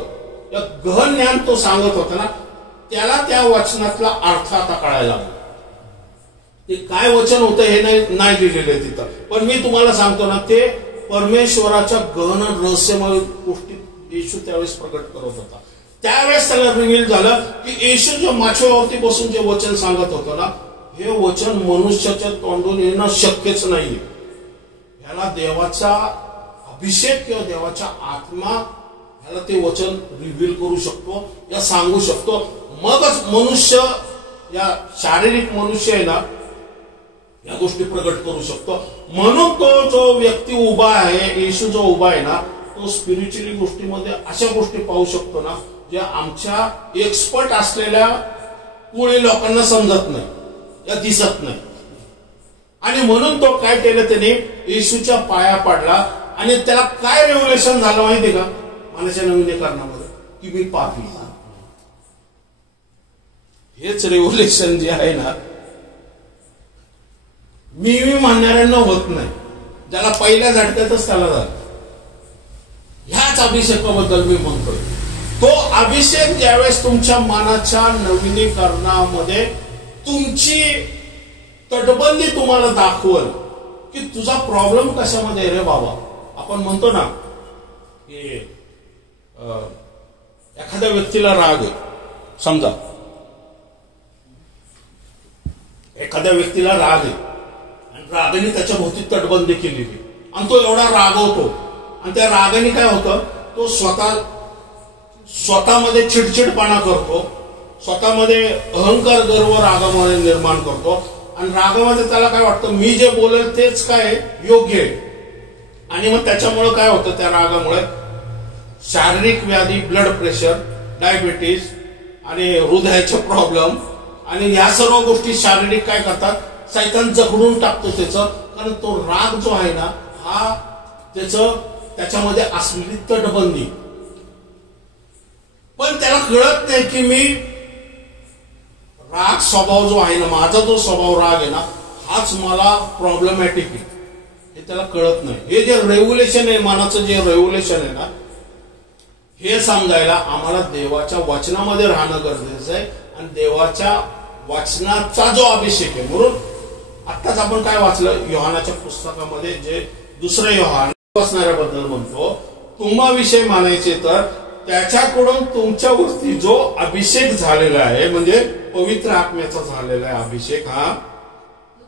गहन ज्ञान तो सांगत होता ना, त्याला त्या वचनातला अर्थ आता कळायला लागला. ते काय वचन होतं हे नाही दिलेलं तिथं, पण मी तुम्हाला सांगतो ना, ते परमेश्वराच्या गहन रहस्यमय गोष्टी येशू त्यावेळेस प्रकट करत होता. त्यावेळेस त्याला रिव्हील झालं की येशू जे माचव्यावरती बसून जे वचन सांगत होतं ना, हे वचन मनुष्याच्या तोंडून येणं शक्यच नाहीये. ह्याला देवाचा अभिषेक किंवा देवाचा आत्मा ह्याला ते वचन रिव्हील करू शकतो, या सांगू शकतो. मगच मनुष्य, या शारीरिक मनुष्य आहे ना, या गोष्टी प्रगट करू शकतो. म्हणून तो जो व्यक्ती उभा आहे, येशू जो उभा आहे ना, तो स्पिरिच्युअली गोष्टीमध्ये अशा गोष्टी पाहू शकतो ना ज्या आमच्या एक्सपर्ट असलेल्या कोळी लोकांना समजत नाही या दिसत नाही. आणि म्हणून तो काय केलं, त्याने येशूच्या पाया पडला आणि त्याला काय रेव्होल्युशन झालं माहितीये का मनाच्या नवीनीकरणामध्ये, की मी पापी. हेच रेव्होल्युशन जे आहे ना मी म्हणणाऱ्यांना होत नाही, ज्याला पहिल्या झटक्यातच त्याला झालं. ह्याच अभिषेकाबद्दल मी म्हणतोय. तो अभिषेक ज्यावेळेस तुमच्या मनाच्या नवीनीकरणामध्ये तुमची तटबंदी तुम्हाला दाखवल की तुझा प्रॉब्लेम कशामध्ये आहे रे बाबा. आपण म्हणतो ना की एखाद्या व्यक्तीला राग आहे, समजा एखाद्या व्यक्तीला राग आहे आणि रागाने त्याच्या भोवती तटबंदी केलेली आणि तो एवढा रागवतो आणि त्या रागाने काय होतं, तो स्वतःमध्ये चिडचिडपणा करतो, स्वतःमध्ये अहंकार गर्व रागामध्ये निर्माण करतो आणि रागामध्ये त्याला काय वाटतं मी जे बोलेल तेच काय योग्य आहे. आणि मग त्याच्यामुळे काय होतं, त्या रागामुळे शारीरिक व्याधी, ब्लड प्रेशर, डायबिटीस आणि हृदयाचे प्रॉब्लेम आणि या सर्व गोष्टी शारीरिक काय करतात, सैतान जखडून टाकतो त्याचं. कारण तो राग जो आहे ना हा त्याच्यामध्ये असलेली तटबंदी. पण त्याला कळत नाही की मी राग स्वभाव जो आहे ना, माझा जो स्वभाव राग आहे ना हाच मला प्रॉब्लेमॅटिक आहे, हे त्याला कळत नाही. हे जे रेव्होल्युशन आहे, मनाचं जे रेव्होल्युशन आहे ना, हे समजायला आम्हाला देवाच्या वचनामध्ये राहणं गरजेचं आहे. आणि देवाच्या वचनाचा जो अभिषेक आहे, म्हणून आत्ताच आपण काय वाचलं योहानाच्या पुस्तकामध्ये, जे दुसरं योहान असणाऱ्याबद्दल म्हणतो, तुम्हाविषयी मानायचे तर त्याच्याकडून तुमच्यावरती जो अभिषेक झालेला आहे, म्हणजे पवित्र आत्म्याचा झालेला आहे अभिषेक, हा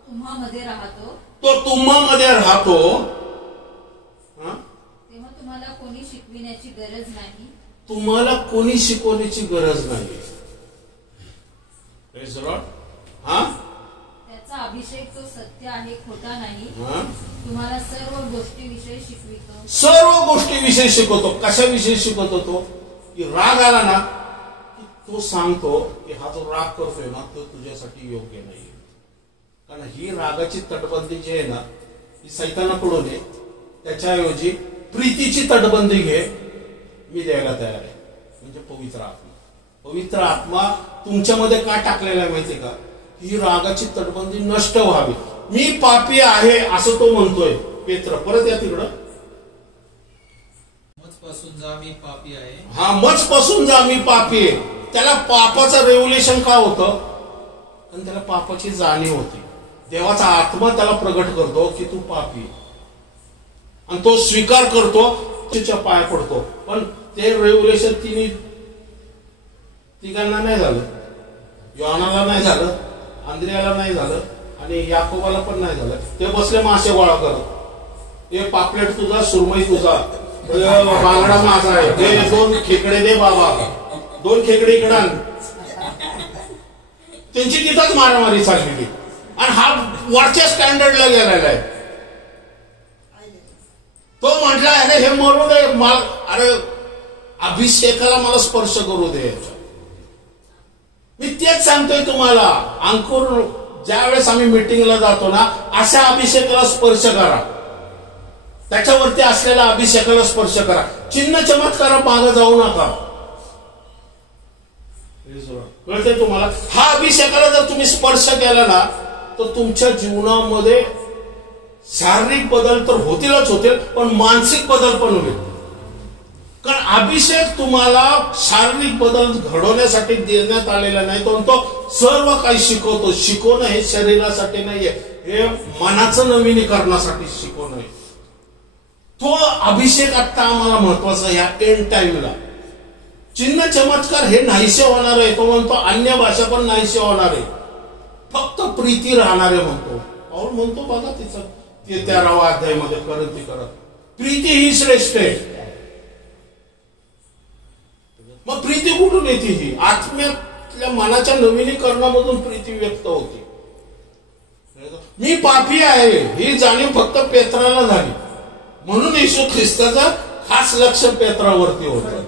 तुम्हामध्ये राहतो, तो तुम्हामध्ये राहतो. तेव्हा तुम्हाला कोणी शिकविण्याची गरज नाही, तुम्हाला कोणी शिकवण्याची गरज नाही. त्याचा अभिषेक तो सत्य आहे, खोटा नाही. तुम्हाला सर्व गोष्टीविषयी शिकवितो, सर्व गोष्टीविषयी शिकवतो. कशाविषयी शिकवतो तो, की राग आला ना की तो सांगतो की हा जो राग करतोय ना तो तुझ्यासाठी योग्य नाही. कारण ही रागाची तटबंदी जी आहे ना ही सैतानाकडून आहे. त्याच्याऐवजी प्रीतीची तटबंदी घे, मी द्यायला तयार आहे, म्हणजे पवित्र आत्मा. पवित्र आत्मा तुमच्यामध्ये काय टाकलेला आहे माहितीये का, ही रागाची तटबंदी नष्ट व्हावी. मी पापी आहे असं तो म्हणतोय पेत्र. परत या तिकडं, मजपासून जा मी पापी आहे. हा, मजपासून जा मी पापी आहे. त्याला पापाचं रेव्होल्युशन का होतं, आणि त्याला पापाची जाणीव होती. देवाचा आत्मा त्याला प्रगट करतो की तू पापी, आणि तो स्वीकार करतो, तिच्या पाया पडतो. पण ते रेव्होल्युशन तिघांना नाही झालं, योहानाला नाही झालं, आंद्रियाला नाही झालं आणि याकोबाला पण नाही झालं. ते बसले मासे गोळा करत, हे पापलेट तुझा, सुरमई तुझा, बांगडा माझा आहे, ते 2 खेकडे दे बाबा, 2 खेकडे इकडे आण. त्यांची तिथंच मारामारी चाललेली. आणि हा वरच्या स्टँडर्डला गेलेला आहे. तो म्हटला अरे हे मरू दे, अरे अभिषेकाला मला स्पर्श करू दे. मी तेच सांगतोय तुम्हाला, अंकुर ज्यावेळेस आम्ही मिटिंगला जातो ना, अशा अभिषेकाला स्पर्श करा, त्याच्यावरती असलेल्या अभिषेकाला स्पर्श करा. चिन्ह चमत्कारा मागे जाऊ नका. कळतंय तुम्हाला? हा अभिषेकाला जर तुम्ही स्पर्श केला ना तर तुमच्या जीवनामध्ये शारीरिक बदल तर होतीलच होतील, पण मानसिक बदल पण होईल. कारण अभिषेक तुम्हाला शारीरिक बदल घडवण्यासाठी देण्यात आलेला नाही, तो सर्व काही शिकवतो. शिकवणं हे शरीरासाठी नाहीये, हे मनाचं नवीनीकरणासाठी शिकवणं आहे. तो अभिषेक आता आम्हाला महत्वाचा आहे. या एंड टाइमला चिन्ह चमत्कार हे नाहीसे होणार आहे. तो म्हणतो अन्य भाषा पण नाहीसे होणार आहे, फक्त प्रीती राहणार आहे म्हणतो. पाऊल म्हणतो बघा तिचं 13व्या अध्यायामध्ये करत प्रीती ही श्रेष्ठ आहे. मग प्रीती कुठून येते? ही आत्म्यातल्या मनाच्या नवीनीकरणामधून प्रीती व्यक्त होते. मी पापी आहे ही जाणीव फक्त पेत्राला झाली, म्हणून येशू ख्रिस्ताचं खास लक्ष पेत्रावरती होतं.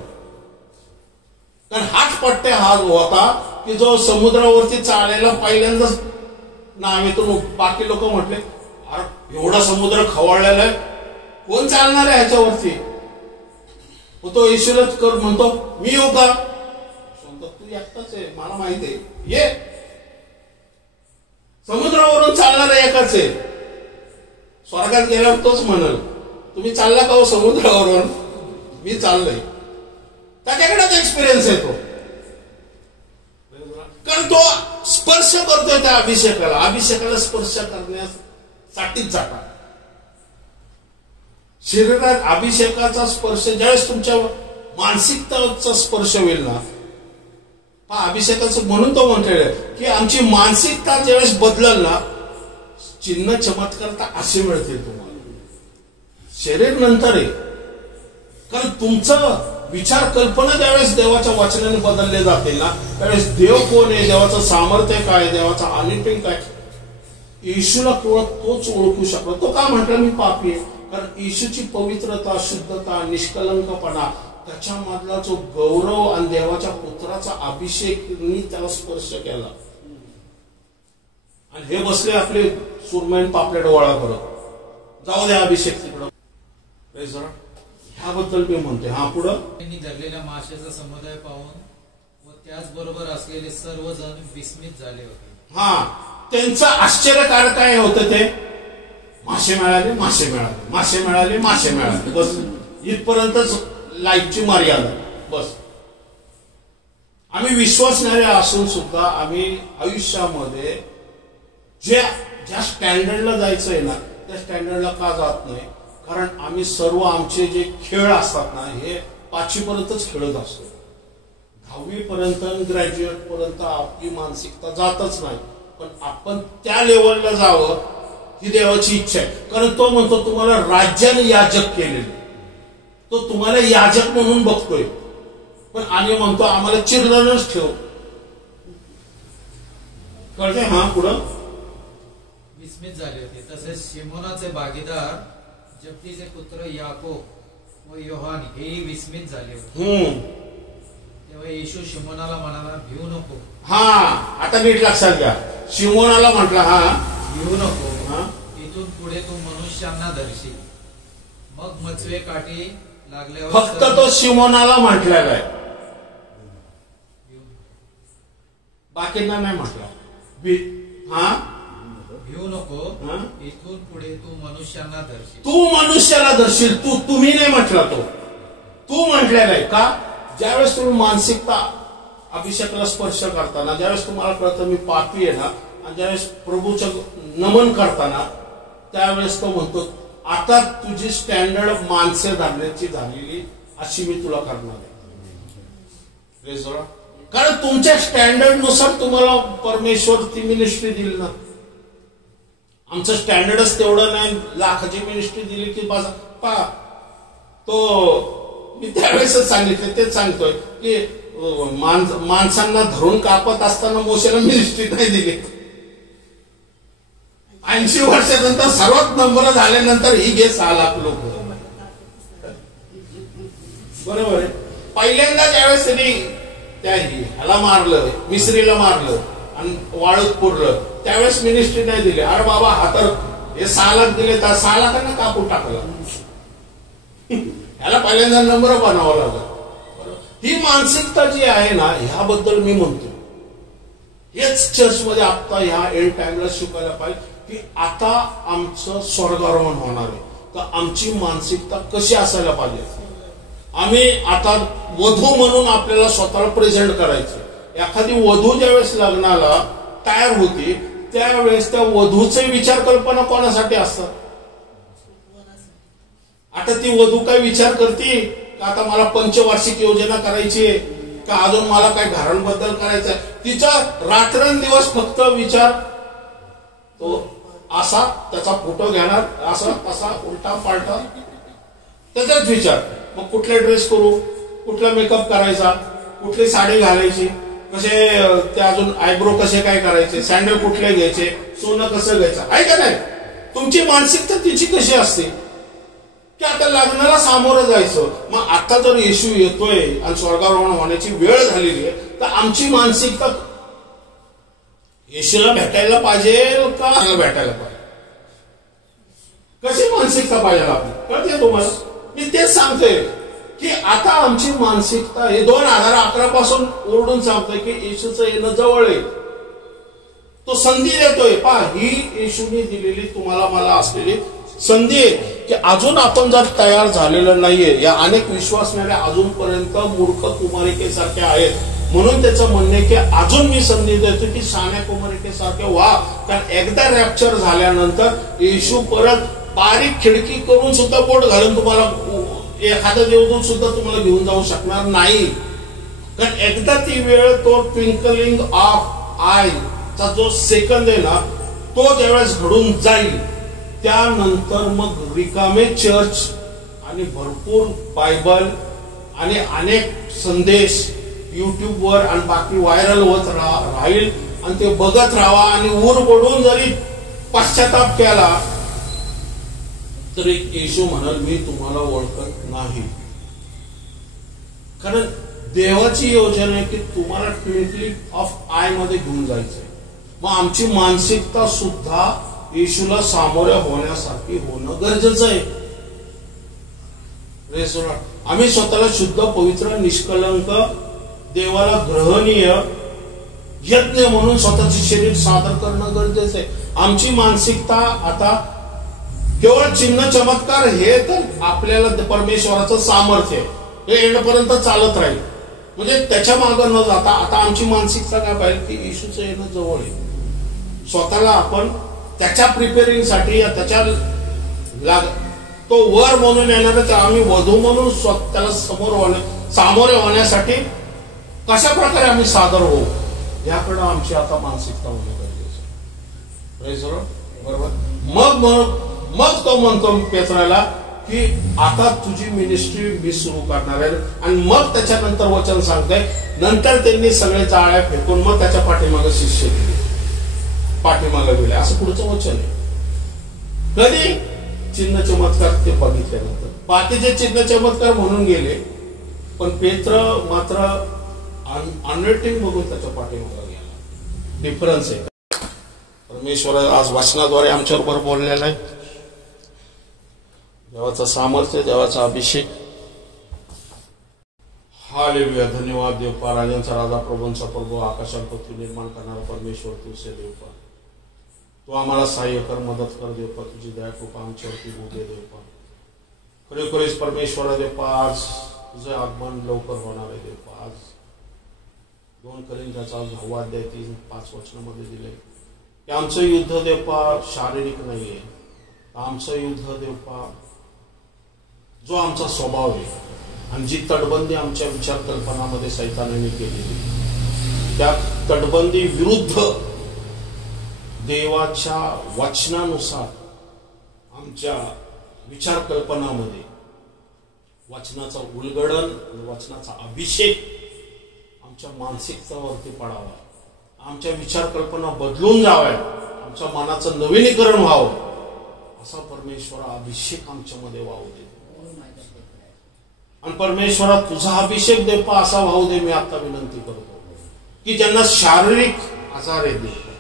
कारण हाच पट्ट्या हा होता की जो समुद्रावरती चालायला पहिल्यांदाच नावेतून बाकी लोक म्हटले, अरे एवढा समुद्र खवळलेला आहे, कोण चालणार आहे ह्याच्यावरती. तो येशूलाच कर म्हणतो, मी येऊ का. तू एकटाच आहे, मला माहिती आहे, ये. समुद्रावरून चालणारा एकच आहे. स्वर्गात गेल्यावर तोच म्हणल, तुम्ही चालला का हो समुद्रावरून. मी चाललोय. त्याच्याकडेच एक्सपिरियन्स येतो, कारण तो स्पर्श करतोय त्या अभिषेकाला. अभिषेकाला स्पर्श करण्यासाठीच जाता. शरीरात अभिषेकाचा स्पर्श ज्यावेळेस तुमच्या मानसिकताचा स्पर्श होईल ना, हा अभिषेकाचं म्हणून तो म्हटलेलं आहे की आमची मानसिकता ज्यावेळेस बदलल ना, चिन्ह चमत्कार असे मिळतील तुम्हाला. शरीर नंतर आहे, कारण तुमचं विचार कल्पना ज्यावेळेस देवाच्या वचनाने बदलले जातील ना, त्यावेळेस देव कोण आहे, देवाचं सामर्थ्य काय, देवाचा अनिटिंग काय, येशूला केवळ तोच ओळखू शकतो. तो का म्हटला मी पापी आहे, कारण येशूची पवित्रता, शुद्धता, निष्कलंकपणा, त्याच्यामधला जो गौरव आणि देवाच्या पुत्राचा अभिषेकनी त्याला स्पर्श केला. आणि हे बसले आपले सुरमैन पापलेट डोळा करत, जाऊ द्या अभिषेक तिकडं. ह्याबद्दल मी म्हणते. हा पुढं त्यांनी धरलेल्या माशाचा समुदाय पाहून व त्याचबरोबर असलेले सर्वजण विस्मित झाले होते. हा, त्यांचं आश्चर्यकारक काय होतं ते, मासे मिळाले, मासे मिळाले, मासे मिळाले, मासे मिळाले, बस इथपर्यंतच लाईफची मर्यादा. बस आम्ही विश्वासणारे असून सुद्धा आम्ही आयुष्यामध्ये ज्या स्टँडर्डला जायचंय ना, त्या स्टँडर्डला का जात नाही. कारण आम्ही सर्व आमचे जे खेळ असतात ना, हे 5वी पर्यंतच खेळत असतो. 10वी पर्यंत ग्रॅज्युएट पर्यंत आपली मानसिकता जातच नाही. पण आपण त्या लेवलला जावं ही देवाची इच्छा आहे. कारण तो म्हणतो तुम्हाला राज्याने याजक केलेले, तो तुम्हाला याजक म्हणून बघतोय. पण आणि म्हणतो आम्हाला चिरधनच ठेव. कळते. हा पुढं विस्मित झाले होते. तसेच शिमोनाचे भागीदार जब्दीचे पुत्र याकोब व योहान हेही विस्मित झाले होते. तेव्हा येशू शिमोनाला म्हणाला, भिवू नको. हा, आता नीट लक्षात घ्या. शिमोनाला म्हटला, हा भिवू नको, इथून पुढे तू मनुष्यांना धरशील. मग मचवे काठी लागल्यावर फक्त तो शिमोनाला म्हटलेला आहे, बाकींना नाही म्हटला. हा, भिवू नको, इथून पुढे तू मनुष्यांना धरशील. तू मनुष्याला धरशील. तुम्ही नाही म्हटला, तू म्हटलेला आहे. का, ज्यावेळेस तुम्ही मानसिकता अभिषेकाला स्पर्श करताना, ज्यावेळेस तुम्हाला कळतं मी पापी आहे ना, आणि ज्यावेळेस प्रभूचं नमन करताना, त्यावेळेस तो म्हणतो आता तुझी स्टँडर्ड माणसे धरण्याची झालेली अशी मी तुला करणार आहे. कारण तुमच्या स्टँडर्ड नुसार तुम्हाला परमेश्वर ती मिनिस्ट्री दिली ना. आमचं स्टँडर्डच तेवढं नाही. लाखाची मिनिस्ट्री दिली की बस पा. तो मी त्यावेळेसच सांगितलं, तेच सांगतोय की माणसांना धरून कापत असताना मोशेला मिनिस्ट्री नाही दिली. 80 वर्षानंतर सर्वात नंबर झाल्यानंतर ही घे 6 लाख लोक. बरोबर आहे. पहिल्यांदा ज्यावेळेस त्यांनी त्या ह्याला मारलं, मिस्रीला मारलं आणि वाळूत पुरलं, त्यावेळेस मिनिस्ट्री नाही दिली. अरे बाबा, हा तर हे 6 लाख दिले, तर 6 लाखांना कापून टाकलं. ह्याला पहिल्यांदा नंबर बनावा लागला. ही मानसिकता जी आहे ना, ह्याबद्दल मी म्हणतो हेच चर्चमध्ये आता ह्या एंड टाइमला शिकायला पाहिजे की आता आमचं स्वर्गारोहण होणार आहे, तर आमची मानसिकता कशी असायला पाहिजे. आम्ही आता वधू म्हणून आपल्याला स्वतःला प्रेझेंट करायचं. एखादी वधू ज्यावेळेस लग्नाला तयार होती, त्यावेळेस त्या वधूचे विचार कल्पना कोणासाठी असतात. आता ती वधू काय विचार करते का आता मला पंचवार्षिक योजना करायची आहे, का अजून मला काय घरांबद्दल करायचं. तिचा रात्रंदिवस फक्त विचार तो असा, त्याचा फोटो घेणार, असा तसा उलटा पालटा, त्याचाच विचार. मग कुठले ड्रेस करू, कुठला मेकअप करायचा, कुठली साडी घालायची, कसे ते अजून आयब्रो कसे काय करायचे, सँडल कुठले घ्यायचे, सोनं कसं घ्यायचं आहे का नाही. तुमची मानसिकता तिची कशी असते की आता लग्नाला सामोरं जायचं. मग आता जर येशू येतोय आणि स्वर्गारोहण होण्याची वेळ झालेली आहे तर आमची मानसिकता येशूला भेटायला पाहिजे का भेटायला पाहिजे, कशी मानसिकता पाहिजे आपली कळते तुम्हाला. मी तेच सांगतोय की आता आमची मानसिकता हे 2011 पासून ओरडून सांगतोय की येशूचं येणं जवळ आहे. तो संधी देतोय पहा, ही येशूने दिलेली तुम्हाला मला असलेली संधी आहे की अजून आपण जर तयार झालेलं नाहीये. या अनेक विश्वासणारे अजूनपर्यंत मूर्ख कुमारिकेसारखे आहेत. म्हणून त्याचं म्हणणे की अजून मी संधी देतो की शहाण्या कुमारिकेसारखे व्हा. कारण एकदा रॅप्चर झाल्यानंतर येशू परत बारीक खिडकी करून सुद्धा बोट घालून तुम्हाला एखादा देवदूत सुद्धा तुम्हाला घेऊन जाऊ शकणार नाही. कारण एकदा ती वेळ तो ट्विंकलिंग ऑफ आय चा जो सेकंद आहे ना तो ज्यावेळेस घडून जाईल त्यानंतर मग रिकामे चर्च आणि भरपूर बायबल आणि अनेक संदेश युट्यूबवर आणि बाकी व्हायरल होत राहील आणि ते बघत राहावा. आणि ऊर पडून जरी पश्चाताप केला तरी येशू म्हणाल मी तुम्हाला ओळखत नाही. कारण देवाची योजना आहे की तुम्हाला ट्विंकलिंग ऑफ आय मध्ये घेऊन जायचंय. मग आमची मानसिकता सुद्धा येशूला सामोरे होण्यासाठी होणं गरजेचं आहे. आम्ही स्वतःला शुद्ध पवित्र निष्कलंक देवाला ग्रहणीय यज्ञ म्हणून स्वतःचे शरीर सादर करणं गरजेचं आहे. आमची मानसिकता आता केवळ चिन्ह चमत्कार हे तर आपल्याला परमेश्वराचं सामर्थ्य हे एंडपर्यंत चालत राहील. म्हणजे त्याच्या मागं न जाता आता आमची मानसिकता काय पाहिजे की येशूचं येणं जवळ आहे. स्वतःला आपण त्याच्या प्रिपेरिंग साठी या त्याच्या तो वर म्हणून येणार तर आम्ही वधू म्हणून स्वतःला सामोरे होण्यासाठी कशा प्रकारे आम्ही सादर होऊ याकडे आमची आता मानसिकता होणे गरजेचं आहे. बरोबर. मग तो म्हणतो पेत्राला की आता तुझी मिनिस्ट्री मी सुरू करणार आहे. आणि मग त्याच्यानंतर वचन सांगतंय नंतर त्यांनी सगळे जाळ्या फेकून मग त्याच्या पाठीमागे शिष्य गेले पाठीमागे गेले असं पुढचं वचन आहे. कधी चिन्ह चमत्कार ते बघितल्यानंतर बाकीचे चिन्ह चमत्कार म्हणून गेले पण पेत्र मात्र अनरेटिंग बघून त्याच्या पाठीमागे गेला. डिफरन्स आहे. परमेश्वर आज वचनाद्वारे आमच्याबरोबर बोललेला आहे. देवाचं सामर्थ्य देवाचा अभिषेक. हालेलुया. धन्यवाद देवपा. राजांचा राजा प्रभूंचा प्रभू आकाशात पृथ्वी निर्माण करणारा परमेश्वर तुझे देवपा. तू आम्हाला सहाय्य कर मदत कर देवपा. तुझी दया कृपा आमच्यावरती होऊ दे देवपा. खरोखरीच परमेश्वर देवपा आज तुझे आगमन लवकर होणार आहे देवपा. आज 2 कोरिंथ्याचा 10 अध्याय 3-5 वचनामध्ये दिले की आमचं युद्ध देवपा शारीरिक नाहीये. आमचं युद्ध देवपा जो आमचा स्वभाव आहे आणि जी तटबंदी आमच्या विचार कल्पनामध्ये सैतानाने केलेली त्या तटबंदी विरुद्ध देवाच्या वचनानुसार आमच्या विचार कल्पनामध्ये वचनाचं उलगडन आणि वचनाचा अभिषेक आमच्या मानसिकतेवरती पडावा. आमच्या विचार कल्पना बदलून जाव्या. आमच्या मनाचं नवीनीकरण व्हावं असा परमेश्वर अभिषेक आमच्यामध्ये वाहू दे. आणि परमेश्वरा तुझा अभिषेक देवपा असा वाहू दे. मी आता विनंती करतो की ज्यांना शारीरिक आजार आहे देवपा,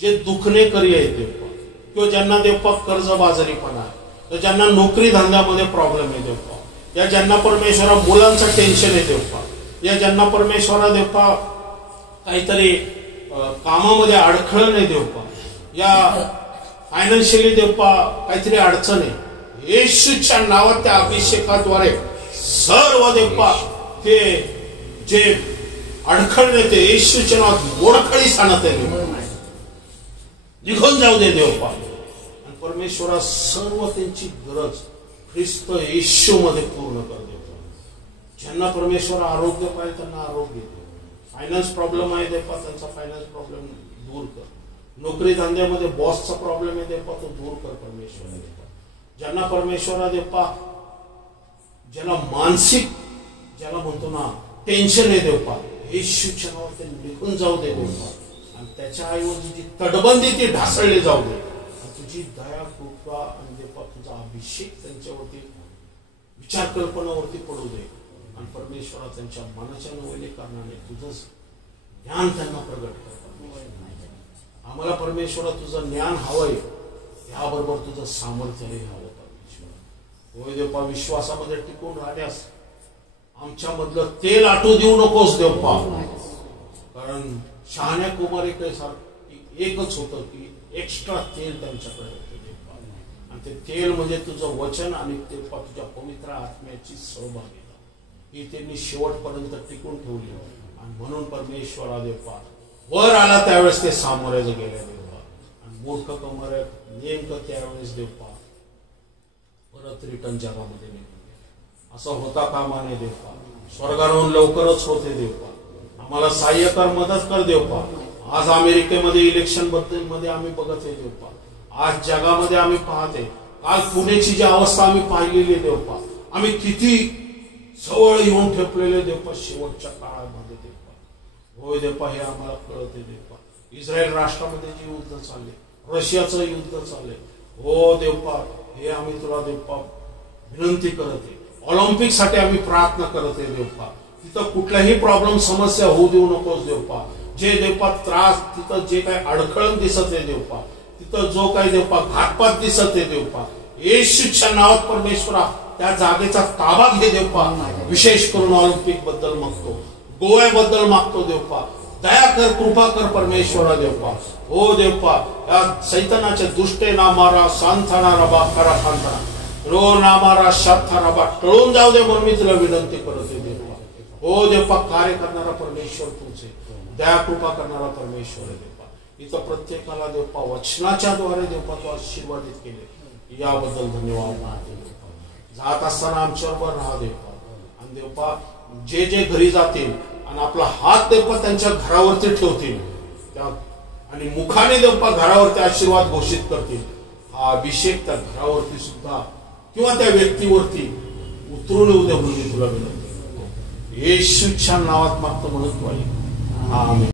जे दुखणेकरी आहेत देवपा, किंवा ज्यांना देवपा कर्जबाजारीपणा आहे, ज्यांना नोकरी धंद्यामध्ये प्रॉब्लेम आहे देवपा, या ज्यांना परमेश्वरा मुलांचं टेन्शन आहे देवपा, या ज्यांना परमेश्वरा देवपा काहीतरी कामामध्ये अडखळण आहे देवपा, या फायनान्शियली देवपा काहीतरी अडचण आहे, येशूच्या नावात त्या अभिषेकाद्वारे सर्व देवपा ते जे अडखळणे ते येशूच्या नावात मोडखळी सांगत आहे निघून जाऊ दे देवपा. आणि परमेश्वरा सर्व त्यांची गरज ख्रिस्त येशू मध्ये पूर्ण कर देवपा. ज्यांना परमेश्वर आरोग्य पाहिजे त्यांना आरोग्य दे. फायनान्स प्रॉब्लेम आहे देवपा, त्यांचा फायनान्स प्रॉब्लेम दूर कर. नोकरी धंद्यामध्ये बॉसचा प्रॉब्लेम आहे देवपा, तो दूर कर परमेश्वर देवपा. ज्यांना परमेश्वरा देवपा, ज्याला मानसिक ज्याला म्हणतो ना टेन्शन आहे देवपा, येशूच्या नावात ते निघून जाऊ दे देवपा. आणि त्याच्याऐवजी जी तटबंदी ती ढासळली जाऊ दे. तुझी दया कृपा आणि देवा तुझा अभिषेक त्यांच्यावरती विचार कल्पनावरती पडू दे. आणि परमेश्वरा त्यांच्या मनाच्या नवलीकरणाने तुझं ज्ञान त्यांना प्रगट कर. आम्हाला परमेश्वरा तुझं ज्ञान हवंय, त्याबरोबर तुझं सामर्थ्यही हवं परमेश्वर. होय देवपा, विश्वासामध्ये टिकून राहण्यास आमच्या मधलं तेल आटू देऊ नकोस देवपा. कारण शहाण्या कुमारी काही सारखी एकच होतं की एक्स्ट्रा तेल त्यांच्याकडे होतं देवपा. आणि ते तेल म्हणजे तुझं वचन आणि देवपा तुझ्या पवित्र आत्म्याची सहभागिता ही त्यांनी शेवटपर्यंत टिकून ठेवली. आणि म्हणून परमेश्वरा देवपा वर आला त्यावेळेस ते सामोरे गेले देवपा. आणि मूर्ख कमरे नेमकं त्यावेळेस देवपा परत रिटर्न जगामध्ये निघून गेले. असं होता कामा नये देवपा. स्वर्गावरून लवकरच होते देवपा. आम्हाला सहाय्य कर, मदत कर देवपा. आज अमेरिकेमध्ये इलेक्शन बद्दल मध्ये आम्ही बघत आहे देवपा. आज जगामध्ये आम्ही पाहते. काल पुण्याची जी अवस्था आम्ही पाहिलेली देवपा, आम्ही किती जवळ येऊन ठेपलेले देवपा शेवटच्या काळामध्ये देवपा. होय देवपा, हे आम्हाला कळते देवपा. इस्रायल राष्ट्रामध्ये जे युद्ध चालले, रशियाचं युद्ध चालले, हो देवपा, हे आम्ही तुला देवपा विनंती करते. ऑलिम्पिक साठी आम्ही प्रार्थना करते देवपा. तिथं कुठल्याही प्रॉब्लेम समस्या होऊ देऊ नकोस देवपा. जे देवपा त्रास, तिथं जे काही अडखळण दिसत आहे देवपा, तिथं जो काही देवपा घातपात दिसत आहे देवपा, येशूच्या नावात परमेश्वरा त्या जागेचा ताबा घे देवपा. विशेष करून ऑलिम्पिक बद्दल मागतो, गोव्याबद्दल मागतो देवपा. दया कर, कृपा कर परमेश्वरा देवपा. हो देवपा, या सैतानाच्या दुष्टे नामारा सांथाना रबा करा खांताना रो नामारा शाथा रबा टळून जाऊ दे म्हणून मी तुला विनंती करते देवपा. हो देवपा, कार्य करणारा परमेश्वर तूच आहे. दया कृपा करणारा परमेश्वर आहे देवपा. इथं प्रत्येकाला देवपा वचनाच्या द्वारे देवपा तू आशीर्वादित केले, याबद्दल धन्यवाद देवपा. जात असताना आमच्याबरोबर राहा देवपा. आणि देवपा जे जे घरी जातील आणि आपला हात देवपा त्यांच्या घरावरती ठेवतील आणि मुखाने देवपा घरावरती आशीर्वाद घोषित करतील, हा अभिषेक त्या घरावरती सुद्धा किंवा त्या व्यक्तीवरती उतरून येऊ दे म्हणून तुला विनंती. येशूच्या नावात मागतो म्हणून तू आमेन.